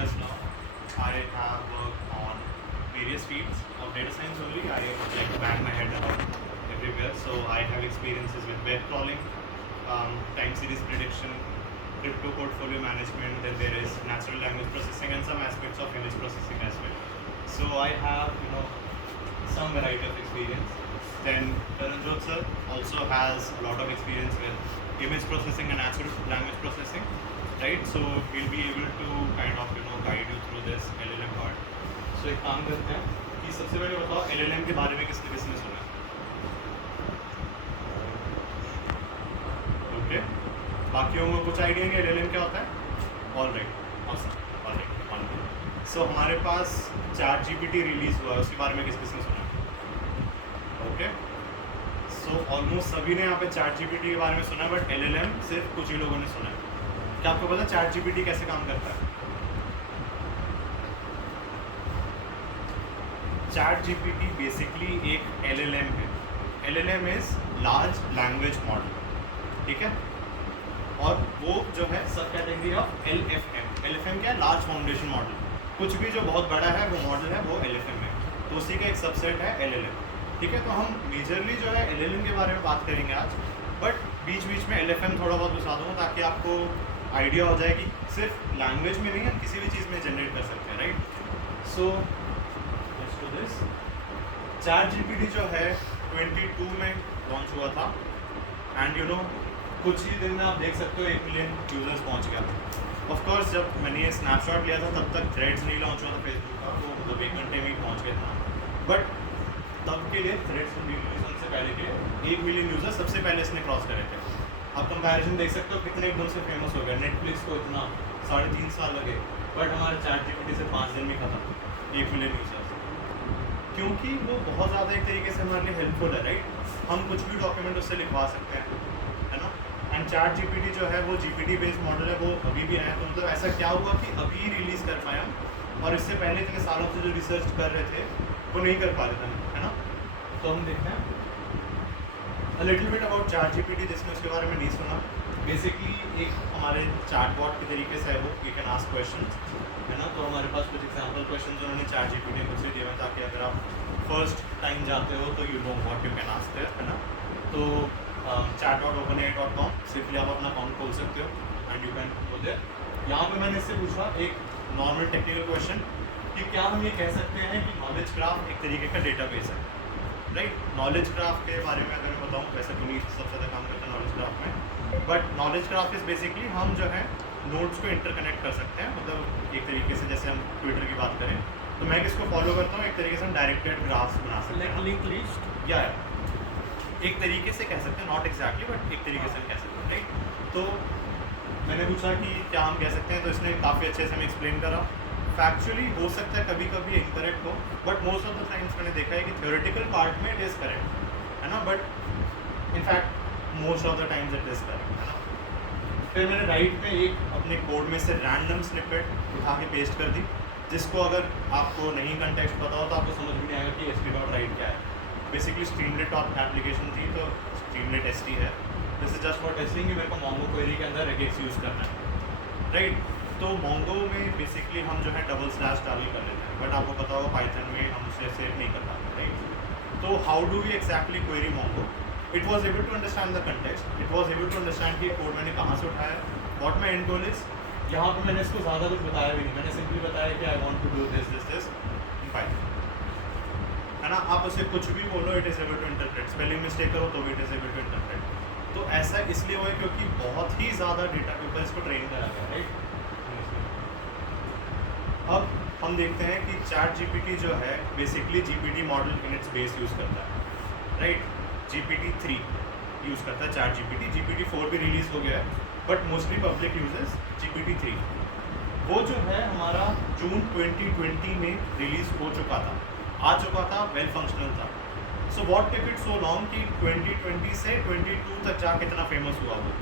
years now. I have worked on various fields of data science only. I like bang my head around everywhere. So I have experiences with web crawling, time series prediction, crypto portfolio management. Then there is natural language processing and some aspects of image processing as well. So I have some variety of experience. Then Taranjot sir also has a lot of experience with image processing and natural language processing, right? So we'll be able to kind of guide you through this LLM part. So एक काम करते हैं कि सबसे पहले बताओ LLM के बारे में किसने किसने सुना है? ओके, बाकियों को कुछ आइडिया नहीं LLM क्या होता है? All right, all right. So हमारे पास ChatGPT रिलीज हुआ है, उसके बारे में किस किसने सुना है? ओके, सो ऑलमोस्ट सभी ने यहाँ पे ChatGPT के बारे में सुना है, बट LLM सिर्फ कुछ ही लोगों ने सुना है। क्या आपको पता ChatGPT कैसे काम करता है? ChatGPT बेसिकली एक LLM है। LLM is large language model, ठीक है? और वो जो है सब कैटेगरी ऑफ LFM। LFM क्या है? Large foundation model. कुछ भी जो बहुत बड़ा है वो मॉडल है, वो LFM है। तो उसी का एक सबसेट है LLM, ठीक है? तो हम मेजरली जो है LLM के बारे में बात करेंगे आज, बट बीच बीच में LFM थोड़ा बहुत बता दूँगा ताकि आपको आइडिया हो जाए कि सिर्फ लैंग्वेज में नहीं, हम किसी भी चीज़ में जनरेट कर सकते हैं, राइट? सो दिस ChatGPT जो है 22 में लॉन्च हुआ था, एंड कुछ ही दिन में आप देख सकते हो 1 मिलियन यूजर्स पहुंच गया। ऑफ कोर्स जब मैंने ये स्नैपशॉट लिया था तब तक थ्रेड्स नहीं लॉन्च हुआ था फेसबुक का, तो मतलब 1 घंटे में ही पहुंच गया था, बट तब के लिए थ्रेड्स रिलीज से पहले के 1 मिलियन यूजर सबसे पहले इसने क्रॉस करे थे। आप कंपैरिजन देख सकते हो कितने एकदम से फेमस हो गए। नेटफ्लिक्स को इतना 3.5 साल लगे, बट हमारे ChatGPT से 5 दिन में खत्म 1 मिलियन यूजर्स, क्योंकि वो बहुत ज़्यादा एक तरीके से हमारे लिए हेल्पफुल है, राइट? हम कुछ भी डॉक्यूमेंट उससे लिखवा सकते हैं, है ना? एंड ChatGPT जो है वो GPT बेस्ड मॉडल है, वो अभी भी आया। तो मतलब ऐसा क्या हुआ कि अभी रिलीज़ कर पाया, और इससे पहले इतने सालों से जो रिसर्च कर रहे थे वो नहीं कर पा रहे थे, है ना? तो हम देखते हैं a little bit about ChatGPT, जिसने उसके बारे में नहीं सुना। बेसिकली एक हमारे चैटबॉट के तरीके से है वो, यू कैन आस्क क्वेश्चन, है ना? तो हमारे पास कुछ एग्जाम्पल क्वेश्चन उन्होंने ChatGPT को से दिए हैं ताकि अगर आप फर्स्ट टाइम जाते हो तो you know what you can ask there, है ना? तो chat.openai.com सिंपली आप अपना अकाउंट खोल सकते हो and you can go there. यहाँ पे मैंने इससे पूछा एक नॉर्मल टेक्निकल क्वेश्चन कि क्या हम ये कह सकते हैं कि नॉलेज ग्राफ एक तरीके का डेटाबेस है, राइट? नॉलेज ग्राफ के बारे में अगर मैं बताऊँ, वैसे पुनीत सबसे ज़्यादा काम करता है नॉलेज ग्राफ में, but knowledge graph is basically हम जो है नोड्स को इंटरकनेक्ट कर सकते हैं। मतलब एक तरीके से जैसे हम ट्विटर की बात करें तो मैं किसको फॉलो करता हूँ, एक तरीके से हम डायरेक्टेड ग्राफ्स बना सकते हैं, लिंक लिस्ट, या एक तरीके से कह सकते हैं, नॉट एग्जैक्टली बट एक तरीके से हम कह सकते हैं, राइट? तो मैंने पूछा कि क्या हम कह सकते हैं, तो इसने काफ़ी अच्छे से हमें एक्सप्लेन करा। फैक्चुअली हो सकता है कभी कभी इनकरेक्ट हो, but most of the times मैंने देखा है कि थ्योरेटिकल पार्ट में इट इज़ करेक्ट, है ना? But in fact most of the times it is correct, है ना? फिर मैंने राइट में एक अपने कोड में से रैंडम स्निपेट उठा के पेस्ट कर दी, जिसको अगर आपको नहीं कंटेक्स्ट पता हो तो आपको समझ भी नहीं आएगा कि SP.write क्या है। बेसिकली स्ट्रीमलेट एप्लीकेशन थी, तो स्ट्रीमलेट ST है। This is just for testing कि मेरे को मोंगो क्वेरी के अंदर regex यूज़ करना है, राइट? तो मोंगो में बेसिकली हम जो है डबल स्लैश डाल कर लेते हैं, बट आपको पता होगा पाइथन में हम उसे सेव नहीं कर पाते, राइट? तो how do we exactly query Mongo? It was able to understand the context, it was able to understand कि कोड मैंने कहाँ से उठाया, what my end goal is. यहाँ पर मैंने इसको ज़्यादा कुछ बताया भी नहीं, मैंने सिंपली बताया कि I want to do this this this in Python, है ना? आप उसे कुछ भी बोलो, it is able to interpret. Spelling mistake करो तो भी it is able to interpret. तो ऐसा इसलिए हुआ है क्योंकि बहुत ही ज़्यादा डेटा के ऊपर इसको ट्रेन करा गया, राइट? अब हम देखते हैं कि ChatGPT जो है basically GPT model in its base use करता है, राइट? GPT-3 यूज़ करता है ChatGPT। GPT-4 भी रिलीज़ हो गया है, but mostly public uses GPT-3। वो जो है हमारा जून 2020 में रिलीज़ हो चुका था, आ चुका था, वेल फंक्शनल था। So what take it so long कि 2020 से 22 तक जा कितना फेमस हुआ वो,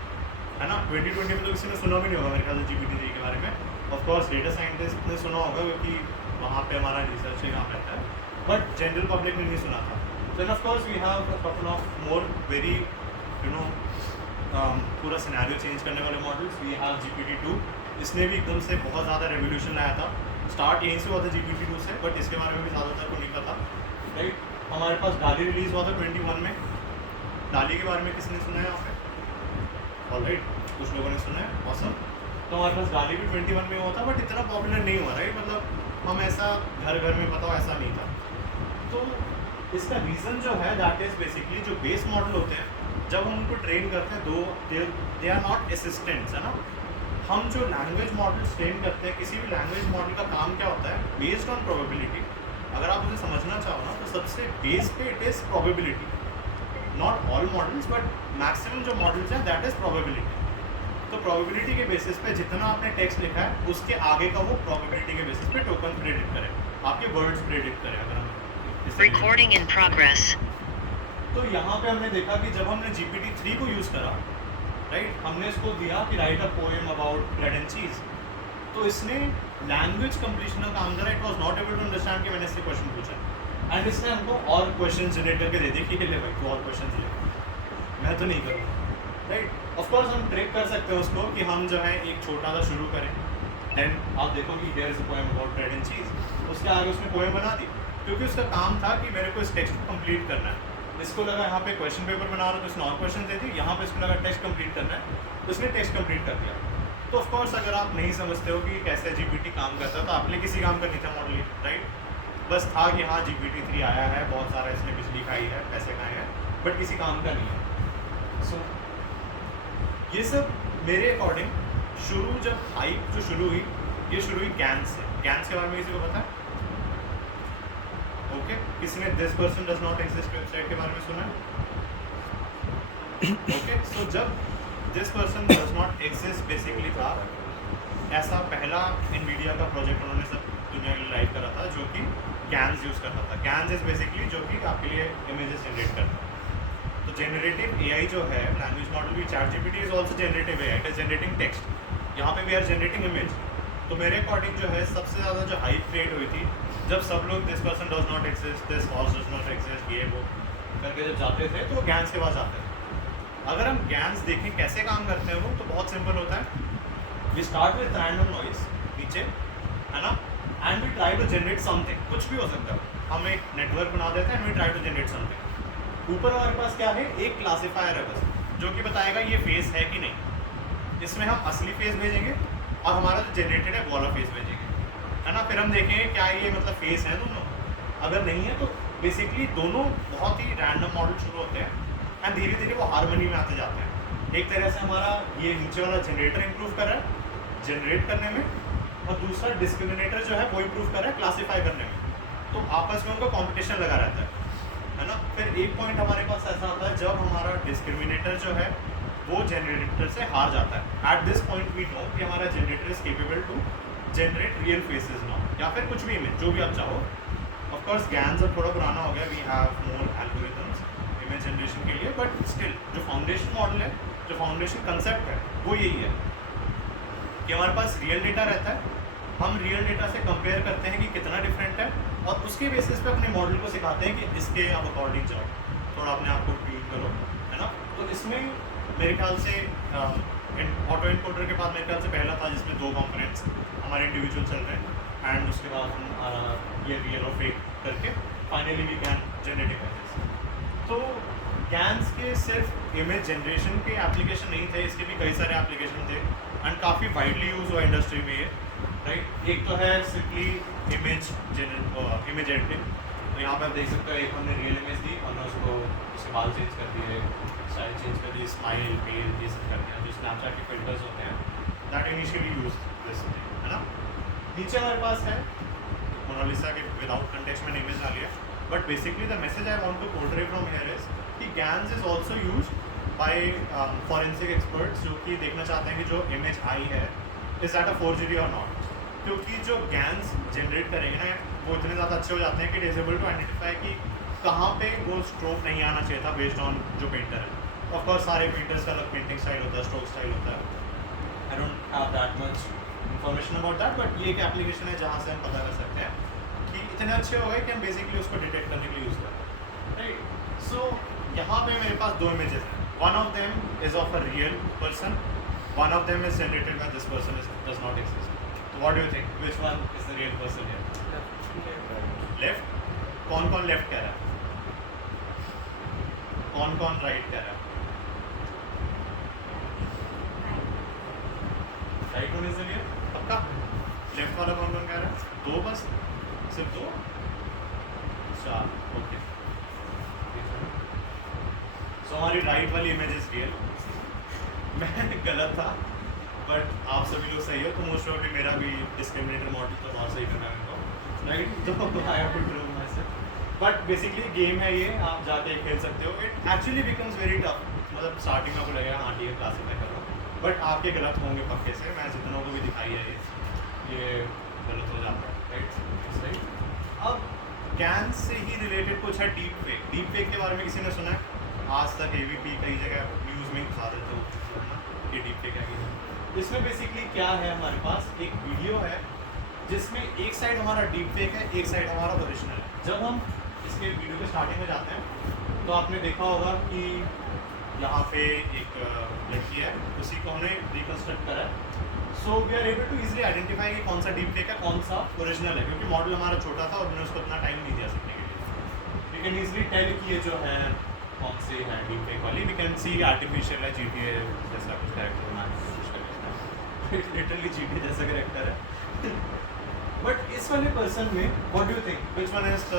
है ना? 2020 में तो किसी ने सुना भी नहीं होगा मेरे ख्याल से GPT-3 के बारे में। ऑफ कोर्स डेटा साइंटिस्ट ने सुना होगा क्योंकि वहाँ पे हमारा रिसर्च ही काम रहता है, बट जनरल पब्लिक ने नहीं सुना था। Then of course we have a couple of more very पूरा सिनेरियो चेंज करने वाले मॉडल्स। वी हैव GPT-2 इसने भी एकदम से बहुत ज़्यादा रेवोल्यूशन लाया था। स्टार्ट यहीं से हुआ था GPT-2 से, बट इसके बारे में भी ज़्यादातर को नहीं पता, राइट। हमारे पास डाली रिलीज़ हुआ था 21 में। डाली के बारे में किसने सुना है यहाँ पे? ऑलराइट, कुछ लोगों ने सुना है, ऑसम। तो हमारे पास डाली भी 21 में हुआ था, बट इतना पॉपुलर नहीं हुआ, राइट। मतलब हम ऐसा घर घर में पता हो ऐसा नहीं था। तो इसका रीज़न जो है दैट इज़ बेसिकली जो बेस मॉडल होते हैं, जब हम उनको ट्रेन करते हैं, दे आर नॉट असिस्टेंट्स, है ना। हम जो लैंग्वेज मॉडल्स ट्रेन करते हैं, किसी भी लैंग्वेज मॉडल का काम क्या होता है, बेस्ड ऑन प्रोबेबिलिटी। अगर आप उसे समझना चाहो ना, तो सबसे बेस पे it is probability. Not all models, but maximum जो मॉडल्स हैं दैट इज़ प्रोबेबिलिटी। तो प्रोबेबिलिटी के बेसिस पे जितना आपने टेक्स्ट लिखा है, उसके आगे का वो प्रोबेबिलिटी के बेसिस पे टोकन प्रेडिक्ट करे, आपके वर्ड्स प्रेडिक्ट करे। अगर हम Recording in progress. तो यहाँ पे हमने देखा कि जब हमने GPT-3 को यूज़ करा, राइट, हमने इसको दिया कि write a poem about bread and cheese, तो इसने लैंग्वेज कंप्लीशन का काम करा। It was not able to understand कि मैंने इससे क्वेश्चन पूछा, एंड इसने हमको और क्वेश्चन जनरेट करके दे दिए कि ले भाई तू और क्वेश्चन ले, मैं तो नहीं करूँगा, राइट। ऑफ कोर्स हम ट्रिक कर सकते हैं उसको कि हम जो है एक छोटा सा शुरू करें, देन आप देखो कि there is a poem about bread and cheese, उसके आगे उसने पोएम बना दी, क्योंकि उसका काम था कि मेरे को इस टेक्स्ट को कंप्लीट करना है। इसको लगा यहाँ पे क्वेश्चन पेपर बना रहा, तो इसने और क्वेश्चन दे दी, यहाँ पे इसको लगा टेक्स्ट कंप्लीट करना है, तो इसने टेक्स्ट कंप्लीट कर दिया। तो ऑफ कोर्स अगर आप नहीं समझते हो कि कैसे GPT काम करता है, तो आपने किसी काम का नहीं था मॉडल, राइट। बस था कि हाँ GPT-3 आया है, बहुत सारा इसने बिजली खाई है, पैसे खाए हैं, बट किसी काम का नहीं है। सो ये सब मेरे अकॉर्डिंग शुरू, जब हाइप जो शुरू हुई, ये शुरू हुई गैन्स से। गैन्स के बारे में किसी को पता है? ओके, किसी ने this person does not exist website के बारे में सुना है? ओके, सो जब this person does not exist basically था, ऐसा पहला NVIDIA का प्रोजेक्ट उन्होंने सब दुनिया में लाइव करा था, जो कि गैन्स यूज़ करता था। गैन्स इज बेसिकली जो कि आपके लिए इमेजेस जनरेट करता है। तो जनरेटिव AI जो है, लैंग्वेज मॉडल भी, ChatGPT is also generative AI, it is generating text, यहाँ पे वी आर जनरेटिंग इमेज। तो मेरे अकॉर्डिंग जो है सबसे ज़्यादा जो हाइप क्रिएट हुई थी, जब सब लोग this person does not exist, this horse does not exist, ये वो करके जब जाते थे, तो वो गैन्स के पास जाते थे। अगर हम गैन्स देखें कैसे काम करते हैं वो, तो बहुत सिंपल होता है। We start with random noise नीचे, है ना, and we try to generate something, कुछ भी हो सकता है। हम एक नेटवर्क बना देते हैं and we try to generate something. ऊपर हमारे पास क्या है, एक क्लासीफायर है बस, जो कि बताएगा ये फेस है कि नहीं। इसमें हम असली फेस भेजेंगे और हमारा जो जनरेटेड है वो वाला फेस भेजेंगे, है ना। फिर हम देखेंगे क्या ये मतलब फेस है दोनों, अगर नहीं है तो बेसिकली दोनों बहुत ही रैंडम मॉडल शुरू होते हैं, एंड धीरे धीरे वो हारमोनी में आते जाते हैं। एक तरह से हमारा ये नीचे वाला जनरेटर इंप्रूव कर रहा है जनरेट करने में, और दूसरा डिस्क्रिमिनेटर जो है वो इंप्रूव कर रहा है क्लासीफाई करने में। तो आपस में उनका कॉम्पिटिशन लगा रहता है ना। फिर एक पॉइंट हमारे पास ऐसा आता है जब हमारा डिस्क्रिमिनेटर जो है वो जनरेटर से हार जाता है। At this point we know कि हमारा generator is capable to generate real faces now, या फिर कुछ भी इमेज जो भी आप चाहो। ऑफ कोर्स गैन्स अब थोड़ा पुराना हो गया, we have more algorithms image generation के लिए, बट स्टिल जो फाउंडेशन मॉडल है, जो फाउंडेशन कंसेप्ट है, वो यही है कि हमारे पास रियल डेटा रहता है, हम रियल डेटा से कंपेयर करते हैं कि कितना डिफरेंट है, और उसके बेसिस पे अपने मॉडल को सिखाते हैं कि इसके आप अकॉर्डिंग जाओ, थोड़ा अपने आप को ट्यून करो, है ना। तो इसमें मेरे ख्याल से ऑटो इनकोडर के बाद मेरे ख्याल से पहला था जिसमें 2 कंपोनेंट्स हमारे इंडिविजुअल चल रहे हैं, एंड उसके बाद हमारा ये रियल और फेक करके finally we can generate images. तो गैन्स के सिर्फ इमेज जनरेशन के एप्लीकेशन नहीं थे, इसके भी कई सारे एप्लीकेशन थे, एंड काफ़ी वाइडली यूज़ हुआ इंडस्ट्री में ये, राइट। एक तो है सिंपली इमेज एडिटिंग, तो यहाँ पे आप देख सकते हो एक हमने रियल इमेज दी, हमने उसको उसके बाल चेंज कर दिए, स्टाइल चेंज कर दी, स्माइल पेल ये सब कर दिया, जो स्नैपचैट के फिल्टर्स होते हैं, दैट इनिशियली यूज दिस, है ना। नीचे हमारे पास है मोनालिसा के विदाउट कंटेक्स्ट मैंने इमेज डाली है, but basically the message I want to portray from here is कि GANs is also use by forensic experts, जो कि देखना चाहते हैं कि जो इमेज आई है इज दैट अ फोर्जरी और नॉट। क्योंकि जो गैन्स जनरेट करेंगे ना, वो इतने ज़्यादा अच्छे हो जाते हैं कि it is able to identify कि कहाँ पे वो स्ट्रोक नहीं आना चाहिए था बेस्ड ऑन जो पेंटर है। ऑफ कोर्स सारे पेंटर्स का अलग पेंटिंग स्टाइल होता है, स्ट्रोक स्टाइल होता है, I don't have that much information about that, but ये एक एप्लीकेशन है जहाँ से हम पता कर सकते हैं कि इतने अच्छे हो गए कि हम बेसिकली उसको डिटेक्ट करने के लिए यूज़ करते हैं, राइट। सो यहाँ पे मेरे पास 2 इमेजेस हैं, one of them is of a real person one of them is generated when this person does not exist. So what do you think? Which one is the real person here? Left? कौन कौन left कह रहा है? कौन कौन right कह रहा है? राइट होने से लिए पक्का? लेफ्ट वाला कौन कौन कह रहा है? दो बस? सिर्फ दो? चार, ओके। सो हमारी राइट वाली इमेज इज रियल। मैं गलत था, बट आप सभी लोग सही हो, तो मोस्ट ऑफ मेरा भी डिस्क्रिमिनेटर मॉडल तो बहुत सही करना है इनको, राइट? तो I have to prove myself. But basically game है ये, आप जाके खेल सकते हो। It actually becomes very tough. मतलब स्टार्टिंग में आपको लगेगा हाँ ठीक है क्लासिफाई कर लो, बट आपके गलत होंगे पक्के से। मैं जितनों को भी दिखाई है ये गलत हो जाता है, राइट? राइट। अब कैन से ही रिलेटेड कुछ है डीप फेक। डीप फेक के बारे में किसी ने सुना है? आज तक AVP कई जगह न्यूज़ में दिखा देते हो कि डीप फेक है। इसमें बेसिकली क्या है, हमारे पास एक वीडियो है जिसमें एक साइड हमारा डीप फेक है, एक साइड हमारा ओरिजिनल है। जब हम इसके वीडियो के स्टार्टिंग में जाते हैं तो आपने देखा होगा कि यहाँ पे एक लड़की है, उसी को हमने रिकन्स्ट्रक्ट करा है। So we are able to easily identify कि कौन सा डीप फेक है, कौन सा ओरिजिनल है, क्योंकि मॉडल हमारा छोटा था और हमने उसको इतना टाइम नहीं दिया सीखने के लिए। वी कैन ईजिली टेल कि ये जो है कौन सी है डीप फेक वाली। वी कैन सी आर्टिफिशियल है, GTA जैसा कुछ कैरेक्टर बनाने, लिटरली GTA जैसा कैरेक्टर है। बट इस वाले पर्सन में what do you think, which one is the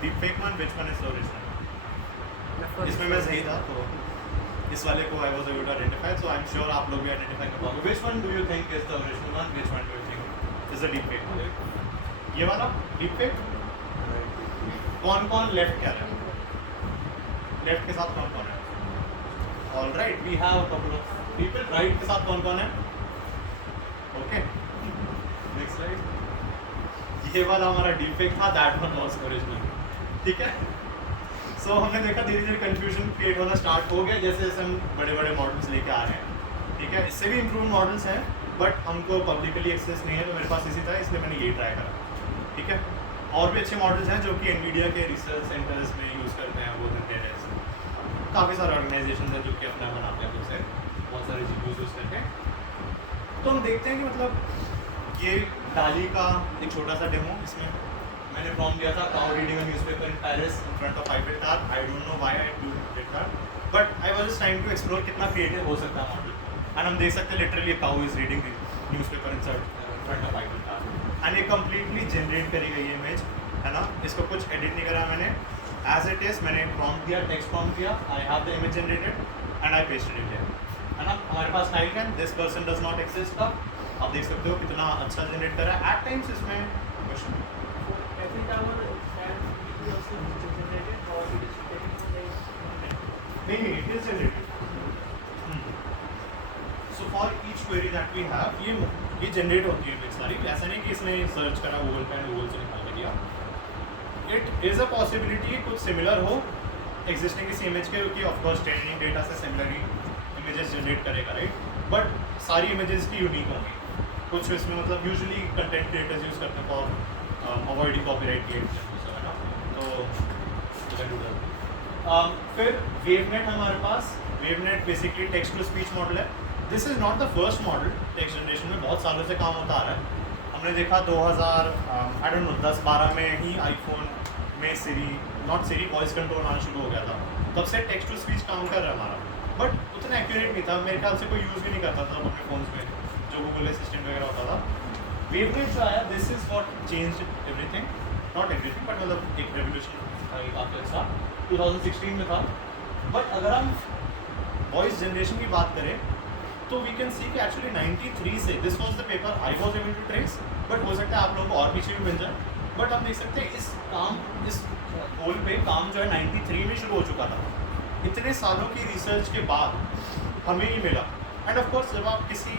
deep fake one, which one is the original? इसमें मैं सही था, तो इस वाले को I was able to identify, so I am sure आप लोग भी आइडेंटिफाई कर पाओगे। Which one do you think is the original one, which one do you think is the deep fake? ये वाला डीप फेक? कौन कौन लेफ्ट कह रहा है? लेफ्ट के साथ कौन कौन है? All right, we have a couple of people. Right के साथ कौन कौन है? Okay, next slide. ये वाला हमारा डीप फेक था, दैट वन वाज ओरिजिनल, ठीक है? सो हमने देखा धीरे धीरे कंफ्यूजन क्रिएट होना स्टार्ट हो गया जैसे जैसे हम बड़े बड़े मॉडल्स लेके आ रहे हैं, ठीक है? इससे भी इम्प्रूव मॉडल्स हैं, बट हमको पब्लिकली एक्सेस नहीं है, तो मेरे पास इसी था, इसलिए मैंने यही ट्राई करा, ठीक है? और भी अच्छे मॉडल्स हैं जो कि NVIDIA के रिसर्च सेंटर्स में यूज़ करते हैं, वो देते हैं। काफ़ी सारे ऑर्गेनाइजेशन हैं जो कि अपना बनाते हैं खुद से, बहुत सारे GPUs यूज़ करते हैं। तो हम देखते हैं कि मतलब ये डाली का एक छोटा सा डेमो, इसमें मैंने प्रॉम्प्ट दिया था cow reading a newspaper in Paris in front of Eiffel Tower. I don't know why I did that, but I was just trying to explore कितना क्रिएटिव हो सकता है मॉडल। एंड हम देख सकते हैं literally cow is reading the newspaper in front of Eiffel Tower, and ये completely generate करी गई इमेज है ना। इसको कुछ एडिट नहीं करा मैंने, एज इट इज मैंने प्रॉम्प्ट दिया, टेक्स्ट प्रॉम्प्ट दिया, I have the image generated and I pasted it here, है ना। हमारे पास टाइप है this person does not exist का, आप देख सकते हो कितना अच्छा जनरेट करा है। एट टाइम्स इसमें क्वेश्चन नहीं, it is generated. So for each query that we have, ये जनरेट होती है सारी। ऐसा नहीं कि इसने सर्च करा गूगल पे एंड गूगल से निकाल के दिया। इट इज़ अ पॉसिबिलिटी कुछ सिमिलर हो एग्जिस्टिंग किसी इमेज के, क्योंकि ऑफकोर्स ट्रेनिंग डेटा से सिमिलर ही इमेजेस जनरेट करेगा, राइट? बट सारी इमेजेस की यूनिक होंगी। कुछ इसमें मतलब यूजुअली कंटेंट क्रिएटर्स यूज़ करते हैं फॉर अवॉइडिंग कॉपीराइट क्लेम्स, है ना। तो फिर वेवनेट हमारे पास। WaveNet basically text to speech model है। This is not the first model text generation में, बहुत सालों से काम होता आ रहा है। हमने देखा 2000 आई डोंट नो 10-12 में ही आईफोन में सिरी वॉइस कंट्रोल आना शुरू हो गया था। तब से टेक्स्ट टू स्पीच काम कर रहा है हमारा, बट उतना एक्यूरेट नहीं था। मेरे ख्याल से कोई यूज़ भी नहीं करता था अपने फ़ोन्स में, जो गूगल असिस्टेंट वगैरह होता था। वेवनेट जो आया, this is what changed everything, not everything but मतलब एक रेवोल्यूशन था ये काफ़ी अच्छा, 2016 में था। बट अगर हम वॉइस जनरेशन की बात करें तो वी कैन सी कि एक्चुअली 93 से this was the paper I was able to trace, but हो सकता है आप लोगों को और पीछे भी मिल जाए। बट हम देख सकते हैं इस गोल पे काम जो है 93 में शुरू हो चुका था। इतने सालों की रिसर्च के बाद हमें ही मिला। एंड ऑफ कोर्स जब आप किसी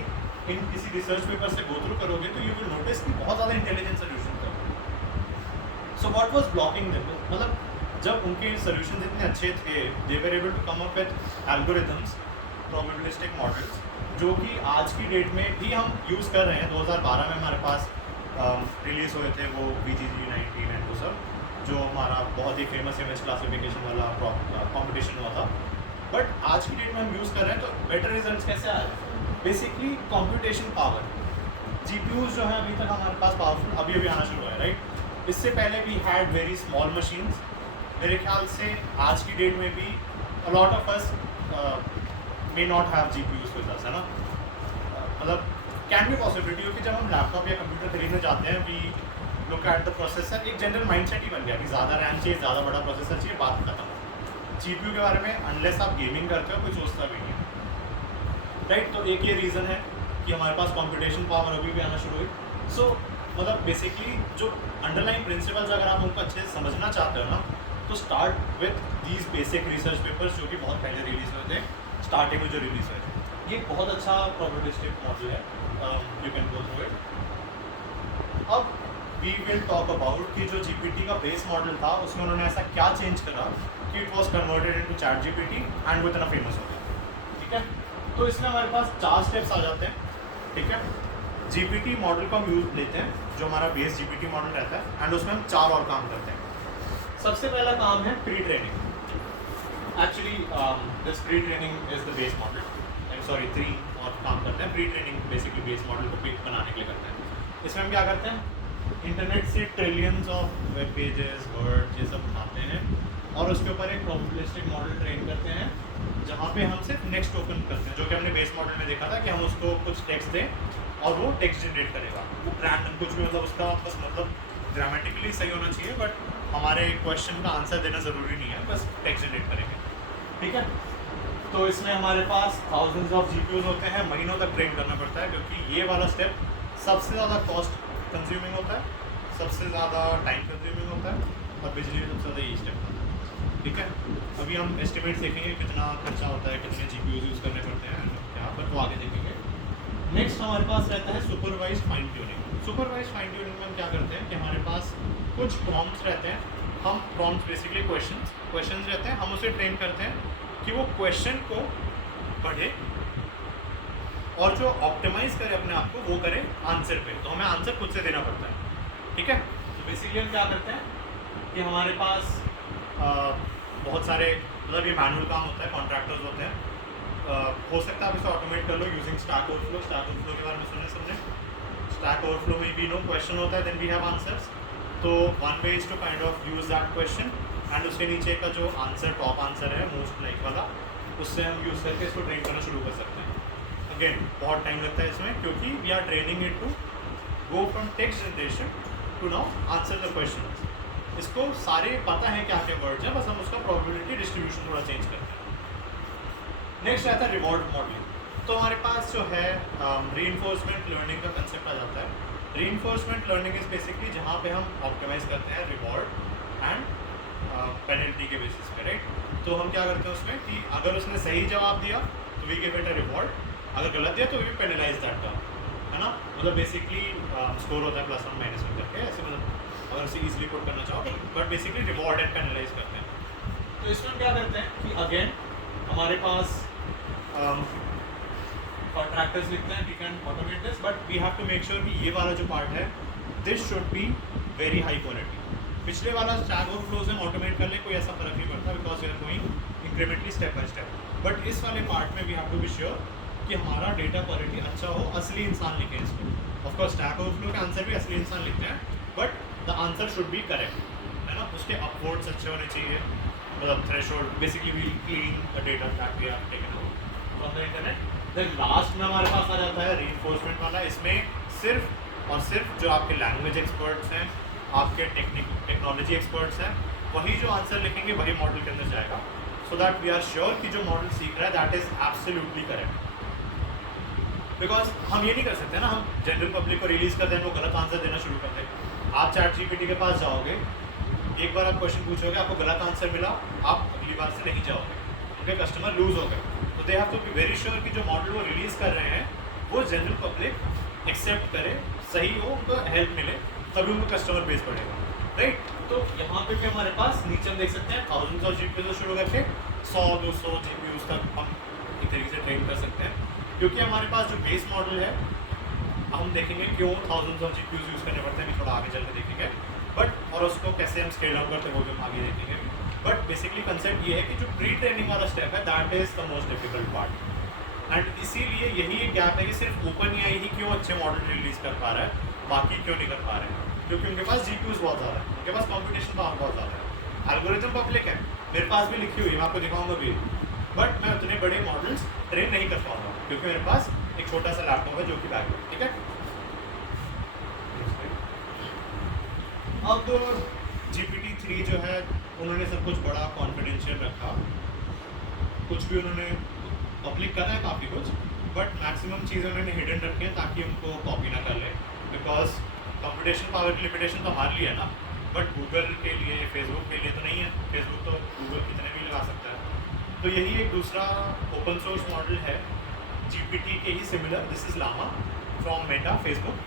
रिसर्च पेपर से गो थ्रू करोगे तो यू विल नोटिस कि बहुत ज़्यादा इंटेलिजेंट सोल्यूशन था। So what was blocking them, मतलब जब उनके सोल्यूशन इतने अच्छे थे, they were able to come up with algorithms, probabilistic models, जो कि आज की डेट में भी हम यूज़ कर रहे हैं। 2012 में हमारे पास रिलीज़ हुए थे वो VGG19 एंड वो सब, जो हमारा बहुत ही फेमस इमेज क्लासिफिकेशन वाला कॉम्पिटिशन हुआ था। बट आज की डेट में हम यूज़ कर रहे हैं तो बेटर रिजल्ट कैसे आ रहे हैं? बेसिकली कंप्यूटेशन पावर, GPUs जो है अभी तक हमारे पास पावरफुल अभी अभी आना शुरू हुआ है, राइट? इससे पहले we had very small machines. मेरे ख्याल से आज की डेट में भी a lot of us may not have GPUs with us, है ना? मतलब कैन बी पॉसिबिलिटी, क्योंकि जब हम लैपटॉप या कंप्यूटर खरीदने जाते हैं we look at the processor, एक जनरल माइंडसेट ही बन गया कि ज़्यादा रैम चाहिए, ज़्यादा बड़ा प्रोसेसर चाहिए, बात खत्म। GPU के बारे में अनलेस आप गेमिंग करते हो कोई सोचता भी नहीं है, राइट? तो एक ये रीज़न है कि हमारे पास कंप्यूटेशन पावर अभी भी आना शुरू हुई। सो मतलब बेसिकली जो अंडरलाइन प्रिंसिपल्स अगर आप उनको अच्छे से समझना चाहते हो ना, तो start with these basic research papers जो कि बहुत पहले रिलीज हुए थे, स्टार्टिंग में जो रिलीज हुए थे। ये बहुत अच्छा प्रोबेबिलिस्टिक मॉडल है, you can go through it. अब वी विल टॉक अबाउट कि जो GPT का बेस मॉडल था उसमें उन्होंने ऐसा क्या चेंज करा कि it was converted into ChatGPT and वो इतना फेमस हो गया, ठीक है? तो इसमें हमारे पास 4 स्टेप्स आ जाते हैं, ठीक है? GPT मॉडल को हम यूज लेते हैं जो हमारा बेस GPT मॉडल रहता है, एंड उसमें हम 4 और काम करते हैं। सबसे पहला काम है pre training. Actually this pre training is the base model, sorry 3 और काम करते हैं। Pre training basically base model को पिक बनाने के लिए करते हैं। इसमें हम क्या करते हैं, इंटरनेट से trillions of web pages, word, ये सब उठाते हैं और उसके ऊपर एक प्रोबेबिलिस्टिक मॉडल ट्रेन करते हैं, जहाँ पे हम सिर्फ नेक्स्ट टोकन करते हैं, जो कि हमने बेस मॉडल में देखा था कि हम उसको कुछ टेक्स्ट दें और वो टेक्स्ट जनरेट करेगा। वो रैंडम कुछ भी, मतलब उसका बस मतलब ग्रामेटिकली सही होना चाहिए, बट हमारे क्वेश्चन का आंसर देना ज़रूरी नहीं है, बस टेक्स्ट जनरेट करेंगे, ठीक है? तो इसमें हमारे पास थाउजेंड्स ऑफ GPUs होते हैं, महीनों तक ट्रेन करना पड़ता है, क्योंकि ये वाला स्टेप सबसे ज़्यादा कॉस्ट कंज्यूमिंग होता है, सबसे ज़्यादा टाइम कंज्यूमिंग होता है और बिजली में सबसे ज़्यादा ये स्टेप होता है, ठीक है? अभी हम एस्टिमेट देखेंगे कितना खर्चा होता है, कितने GPUs यूज़ करने पड़ते हैं क्या, बट वो आगे देखेंगे। नेक्स्ट हमारे पास रहता है supervise fine tuning. Supervise fine tuning में हम क्या करते हैं कि हमारे पास कुछ प्रॉम्प्ट्स रहते हैं, हम प्रॉम्प्ट्स बेसिकली क्वेश्चंस रहते हैं, हम उसे ट्रेन करते हैं कि वो क्वेश्चन को पढ़े और जो ऑप्टिमाइज करे अपने आप को वो करे आंसर पे, तो हमें आंसर खुद से देना पड़ता है, ठीक है? तो बेसिकली हम क्या करते हैं कि हमारे पास बहुत सारे, मतलब ये मैनुअल काम होता है, कॉन्ट्रैक्टर्स होते हैं, हो सकता है आप इसे ऑटोमेट कर लो using Stack Overflow. Stack Overflow के बारे में सुने सबने? स्टैक ओवरफ्लो में भी नो क्वेश्चन होता है, देन वी हैव आंसर्स। तो one way is to kind of use that question and उसके नीचे का जो आंसर, टॉप आंसर है मोस्ट लाइक वाला, उससे हम यूज़ करके इसको ट्रेन करना शुरू कर सकते हैं। अगेन बहुत टाइम लगता है इसमें, क्योंकि we are training it to go from text generation to now answer the question. इसको सारे पता है क्या क्या वर्ड्स हैं, बस हम उसका प्रोबेबिलिटी डिस्ट्रीब्यूशन थोड़ा चेंज करते हैं। नेक्स्ट रहता है रिवॉर्ड मॉडलिंग। तो हमारे पास जो है रीइंफोर्समेंट लर्निंग का कंसेप्ट आ जाता है। रीइंफोर्समेंट लर्निंग इज बेसिकली जहाँ पे हम ऑप्टिमाइज करते हैं रिवॉर्ड एंड पेनल्टी के बेसिस पे, राइट? तो हम क्या करते हैं उसमें कि अगर उसने सही जवाब दिया तो we give it a reward, अगर गलत दिया तो वी पेनलाइज दैट टर्म, है ना? मतलब बेसिकली स्कोर होता है +1 -1 करके, ऐसे मतलब अगर उसे ईजिली पुट करना चाहो, but basically reward and penalise करते हैं। तो इसमें हम क्या करते हैं कि अगेन हमारे पास कॉन्ट्रैक्टर्स लिखते हैं, we can automate this, but we have to make sure कि ये वाला जो पार्ट है this should be very high quality. पिछले वाला स्टैक ओवरफ्लोज में ऑटोमेट कर ले कोई ऐसा फर्क नहीं पड़ता, because we are going incrementally step by step. But इस वाले पार्ट में we have to be sure कि हमारा डेटा क्वालिटी अच्छा हो, असली इंसान लिखे इसको। ऑफकोर्स स्टैक ओवरफ्लो के आंसर भी असली इंसान लिखते हैं, but the answer should be correct, है ना? उसके अपवोर्ड्स अच्छे होने चाहिए, मतलब threshold, basically we clean the data that we have taken out from the internet. Then last में हमारे पास आ जाता है रीइंफोर्समेंट वाला। इसमें सिर्फ और सिर्फ जो आपके लैंग्वेज एक्सपर्ट्स हैं, आपके टेक्नोलॉजी एक्सपर्ट्स हैं, वही जो आंसर लिखेंगे वही मॉडल के अंदर जाएगा, so that we are sure कि जो मॉडल सीख रहा है that is absolutely correct. Because हम ये नहीं कर सकते ना, हम जनरल पब्लिक को रिलीज कर दें, वो गलत आंसर देना शुरू कर दें। आप ChatGPT के पास जाओगे, एक बार आप क्वेश्चन पूछोगे, आपको गलत आंसर मिला, आप अगली बार से नहीं जाओगे, उनके कस्टमर लूज हो गए। तो they have to be very sure कि जो मॉडल वो रिलीज कर रहे हैं वो जनरल पब्लिक एक्सेप्ट करे, सही हो, उनको हेल्प मिले, तभी उनको कस्टमर बेस बढ़ेगा, राइट? तो यहाँ पे भी हमारे पास नीचे हम देख सकते हैं थाउजेंड्स ऑफ GPUs से शुरू करके 100-200 GPUs तक हम एक तरीके से ट्रेन कर सकते हैं, क्योंकि हमारे पास जो बेस मॉडल है, हम देखेंगे क्यों थाउजेंड्स ऑफ GPUs यूज़ करने पड़ते हैं, थोड़ा आगे चल के देखेंगे, बट और उसको कैसे हम स्केल डाउन करते हैं वो भी हम आगे देखेंगे। बट बेसिकली कंसेप्ट ये है कि जो प्री ट्रेनिंग वाला स्टेप है that is the most difficult part. And इसीलिए यही एक गैप है कि सिर्फ ओपन एआई ही क्यों अच्छे मॉडल रिलीज़ कर पा रहा है, बाकी क्यों नहीं कर पा रहे हैं, क्योंकि उनके पास GPUs बहुत ज़्यादा है, उनके पास कंपटीशन पावर बहुत ज़्यादा है, एल्गोरिथम पब्लिक है, मेरे पास भी लिखी हुई है, मैं आपको दिखाऊंगा भी, बट मैं उतने बड़े मॉडल्स ट्रेन नहीं कर पाऊंगा क्योंकि मेरे पास एक छोटा सा लैपटॉप है जो कि बैग है, ठीक है। अब GPT-3 जो है उन्होंने सब कुछ बड़ा कॉन्फिडेंशियल रखा, कुछ भी उन्होंने पब्लिक करा है काफ़ी कुछ, बट मैक्सिमम चीज़ें उन्होंने हिडन रखी हैं ताकि उनको कॉपी ना कर ले, बिकॉज कंप्यूटेशन पावर की लिमिटेशन तो हमारे लिए है ना, बट गूगल के लिए, फेसबुक के लिए तो नहीं है, फेसबुक तो गूगल कितने भी लगा सकता है। तो यही एक दूसरा ओपन सोर्स मॉडल है GPT के ही similar, this is Llama from Meta Facebook,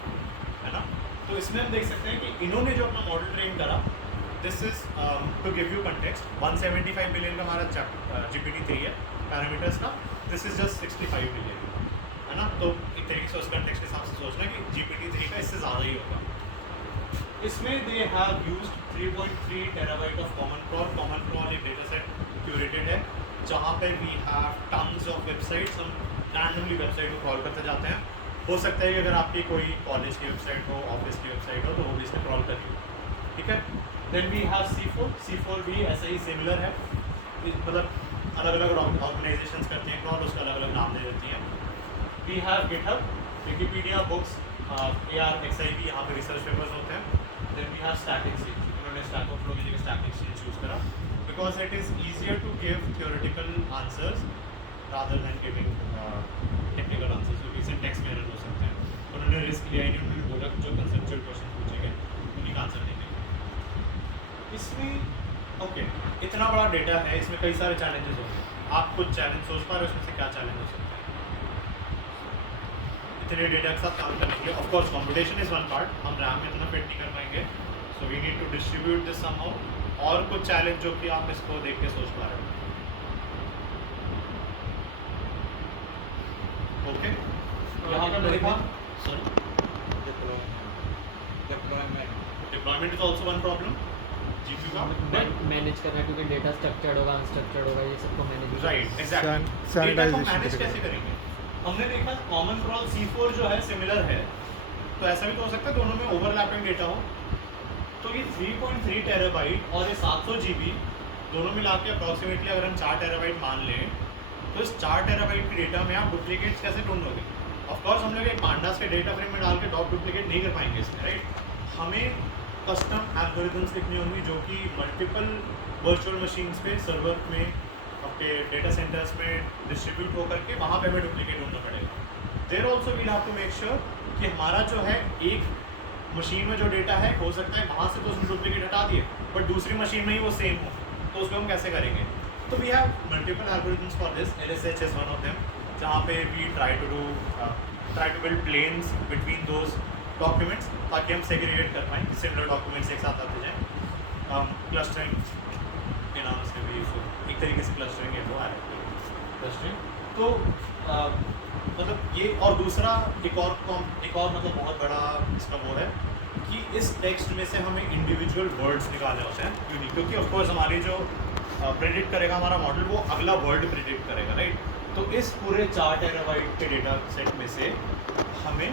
है ना। तो इसमें हम देख सकते हैं कि इन्होंने जो अपना मॉडल ट्रेन करा, this is to give you context, 175 billion का हमारा GPT-3 है पैरामीटर्स का, दिस इज जस्ट 65 बिलियन, है ना। तो एक तरीके से उस कंटेक्स्ट के हिसाब से सोचना कि GPT-3 का इससे ज़्यादा ही होगा। इसमें they have used 3.3 terabyte of common crawl एक डेटा सेट क्यूरेटेड है, जहाँ पर we have tons of websites, हम रैंडमली वेबसाइट को क्रॉल करते जाते हैं। हो सकता है कि अगर आपकी कोई कॉलेज की वेबसाइट हो, ऑफिस की वेबसाइट हो, तो वो भी इसमें क्रॉल करिए, ठीक है। देन वी हैव C4 भी ऐसा ही सिमिलर है, मतलब अलग अलग ऑर्गेनाइजेशंस करती हैं क्रॉल, उसका अलग अलग नाम दे देती हैं। We have GitHub, Wikipedia, books, ARXIV, यहाँ पे रिसर्च पेपर्स होते हैं। Then we have Stack Exchange, उन्होंने स्टैक ओवरफ्लो की जगह स्टैक एक्सचेंज यूज़ करा, because it is easier to give theoretical answers rather than giving technical answers, क्योंकि इससे टेक्स्ट में एरर हो सकते हैं। उन्होंने रिस्क लिया ही नहीं, उन्होंने बोला जो कंसेप्चुअल क्वेश्चन पूछेंगे उन्हीं का आंसर देंगे। इसमें ओके इतना बड़ा डेटा है, इसमें कई सारे चैलेंजेस होंगे, आप कुछ चैलेंज सोच पा रहे हो इसमें से क्या चैलेंज हो सकते हैं इतने डेटा के साथ काम करने के लिए? Of course computation is one part, हम रैम में इतना फिट नहीं कर पाएंगे, so we need to distribute this somehow. और कुछ चैलेंज जो कि आप इसको देख के सोच पा रहे हो? ओके, यहाँ पर देखा, sorry, deployment is also one problem GPU का, मैनेज करना, क्योंकि डेटा स्ट्रक्चर्ड होगा, अनस्ट्रक्चर्ड होगा, ये सबको मैनेज, राइट, एग्जैक्टली, डेटा को मैनेज कैसे करेंगे? हमने देखा कॉमन क्रॉल C4 जो है सिमिलर है, तो ऐसा भी तो हो सकता है दोनों में ओवरलैपिंग डेटा हो। तो ये 3.3 टेराबाइट और ये 700 GB दोनों मिला के अप्रॉक्सीमेटली अगर हम 4 टेराबाइट मान लें, तो इस 4 टेराबाइट की डेटा में आप डुप्लीकेट्स कैसे ढूंढोगे? ऑफकोर्स हम लोग एक पांडास के डेटा फ्रेम में डाल के डॉट डुप्लीकेट नहीं कर पाएंगे इसमें, राइट। हमें कस्टम एल्गोरिथम्स लिखनी होंगी जो कि मल्टीपल वर्चुअल मशीन्स पे, सर्वर में, आपके डेटा सेंटर्स में डिस्ट्रीब्यूट होकर के वहाँ पे हमें डुप्लीकेट ढूंढना पड़ेगा। There also we'll have to make sure कि हमारा जो है एक मशीन में जो डेटा है, हो सकता है वहाँ से तो उसने डुप्लीकेट हटा दिए, बट दूसरी मशीन में ही वो सेम हो, तो उसको हम कैसे करेंगे? तो we have multiple algorithms for this, LSH is one of them, जहाँ पे we try to build planes between those documents ताकि हम सेग्रीगेट कर पाएँ, सिमिलर डॉक्यूमेंट्स एक साथ आते जाएँ। क्लस्टरिंग के नाम से भी एक तरीके से क्लस्टरिंग है, वो आ रहा है क्लस्टरिंग। तो मतलब ये, और दूसरा एक और मतलब बहुत बड़ा इसका वो है कि इस टेक्स्ट में से हमें इंडिविजुअल वर्ड्स निकाले होते हैं यूनिक, क्योंकि ऑफकोर्स हमारी जो प्रेडिक्ट करेगा हमारा मॉडल, वो अगला वर्ड प्रेडिक्ट करेगा, राइट। तो इस पूरे 4 टेराबाइट के डेटा सेट में से हमें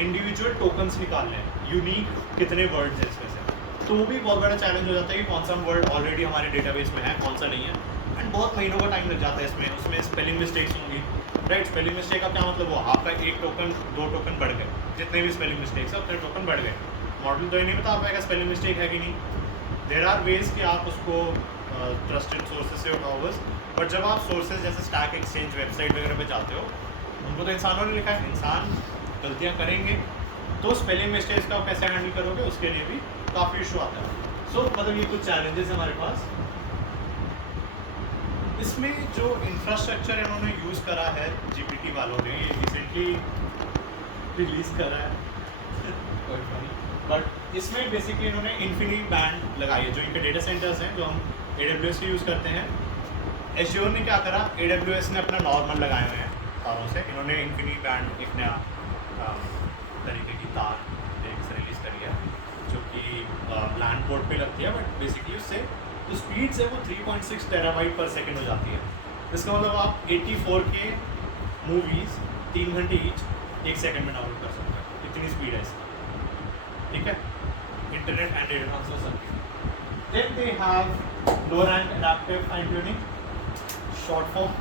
इंडिविजुअल टोकन्स निकालने हैं, यूनिक कितने वर्ड्स हैं इसमें से। तो वो भी बहुत बड़ा चैलेंज हो जाता है कि कौन सा वर्ड ऑलरेडी हमारे डेटाबेस में है, कौन सा नहीं है, एंड बहुत महीनों का टाइम लग जाता है इसमें। उसमें स्पेलिंग मिस्टेक्स होंगी, राइट। स्पेलिंग मिस्टेक का क्या मतलब हुआ? आपका एक टोकन 2 टोकन बढ़ गए, जितने भी स्पेलिंग मिस्टेक्स है उतने टोकन बढ़ गए। मॉडल तो ये नहीं बता पाएगा स्पेलिंग मिस्टेक है कि नहीं। देयर आर वेज कि आप उसको ट्रस्टेड सोर्सेज से उठाओ बस, बट जब आप सोर्सेज जैसे स्टैक एक्सचेंज वेबसाइट वगैरह पे जाते हो, उनको तो इंसानों ने लिखा है, इंसान गलतियाँ करेंगे, तो स्पेलिंग मिस्टेक्स का आप कैसे हैंडल करोगे, उसके लिए भी काफ़ी इशू आता है। सो मतलब ये कुछ चैलेंजेस हैं हमारे पास। इसमें जो इंफ्रास्ट्रक्चर इन्होंने यूज़ करा है GPT वालों ने, ये रिसेंटली रिलीज़ करा है बट इसमें बेसिकली इन्होंने इन्फिनिटी बैंड लगाई है, जो इनके डेटा सेंटर्स हैं जो हम AWS के यूज़ करते हैं। Azure ने क्या करा, AWS ने अपना नॉर्मल लगाए हुए हैं तारों से, इन्होंने इन्फिनिटी बैंड एक नया तरीके की तार रिलीज़ करी है जो कि लैंड पोर्ट पे लगती है, बट बेसिकली उससे तो स्पीड्स है वो 3.6 टेराबाइट पर सेकेंड हो जाती है। इसका मतलब आप 84K मूवीज़ 3 घंटे ईच 1 सेकंड में डाउनलोड कर सकते हैं, इतनी स्पीड है इसकी, ठीक है। Internet and data transfer circuit. Then they have low rank adaptive fine tuning, short form.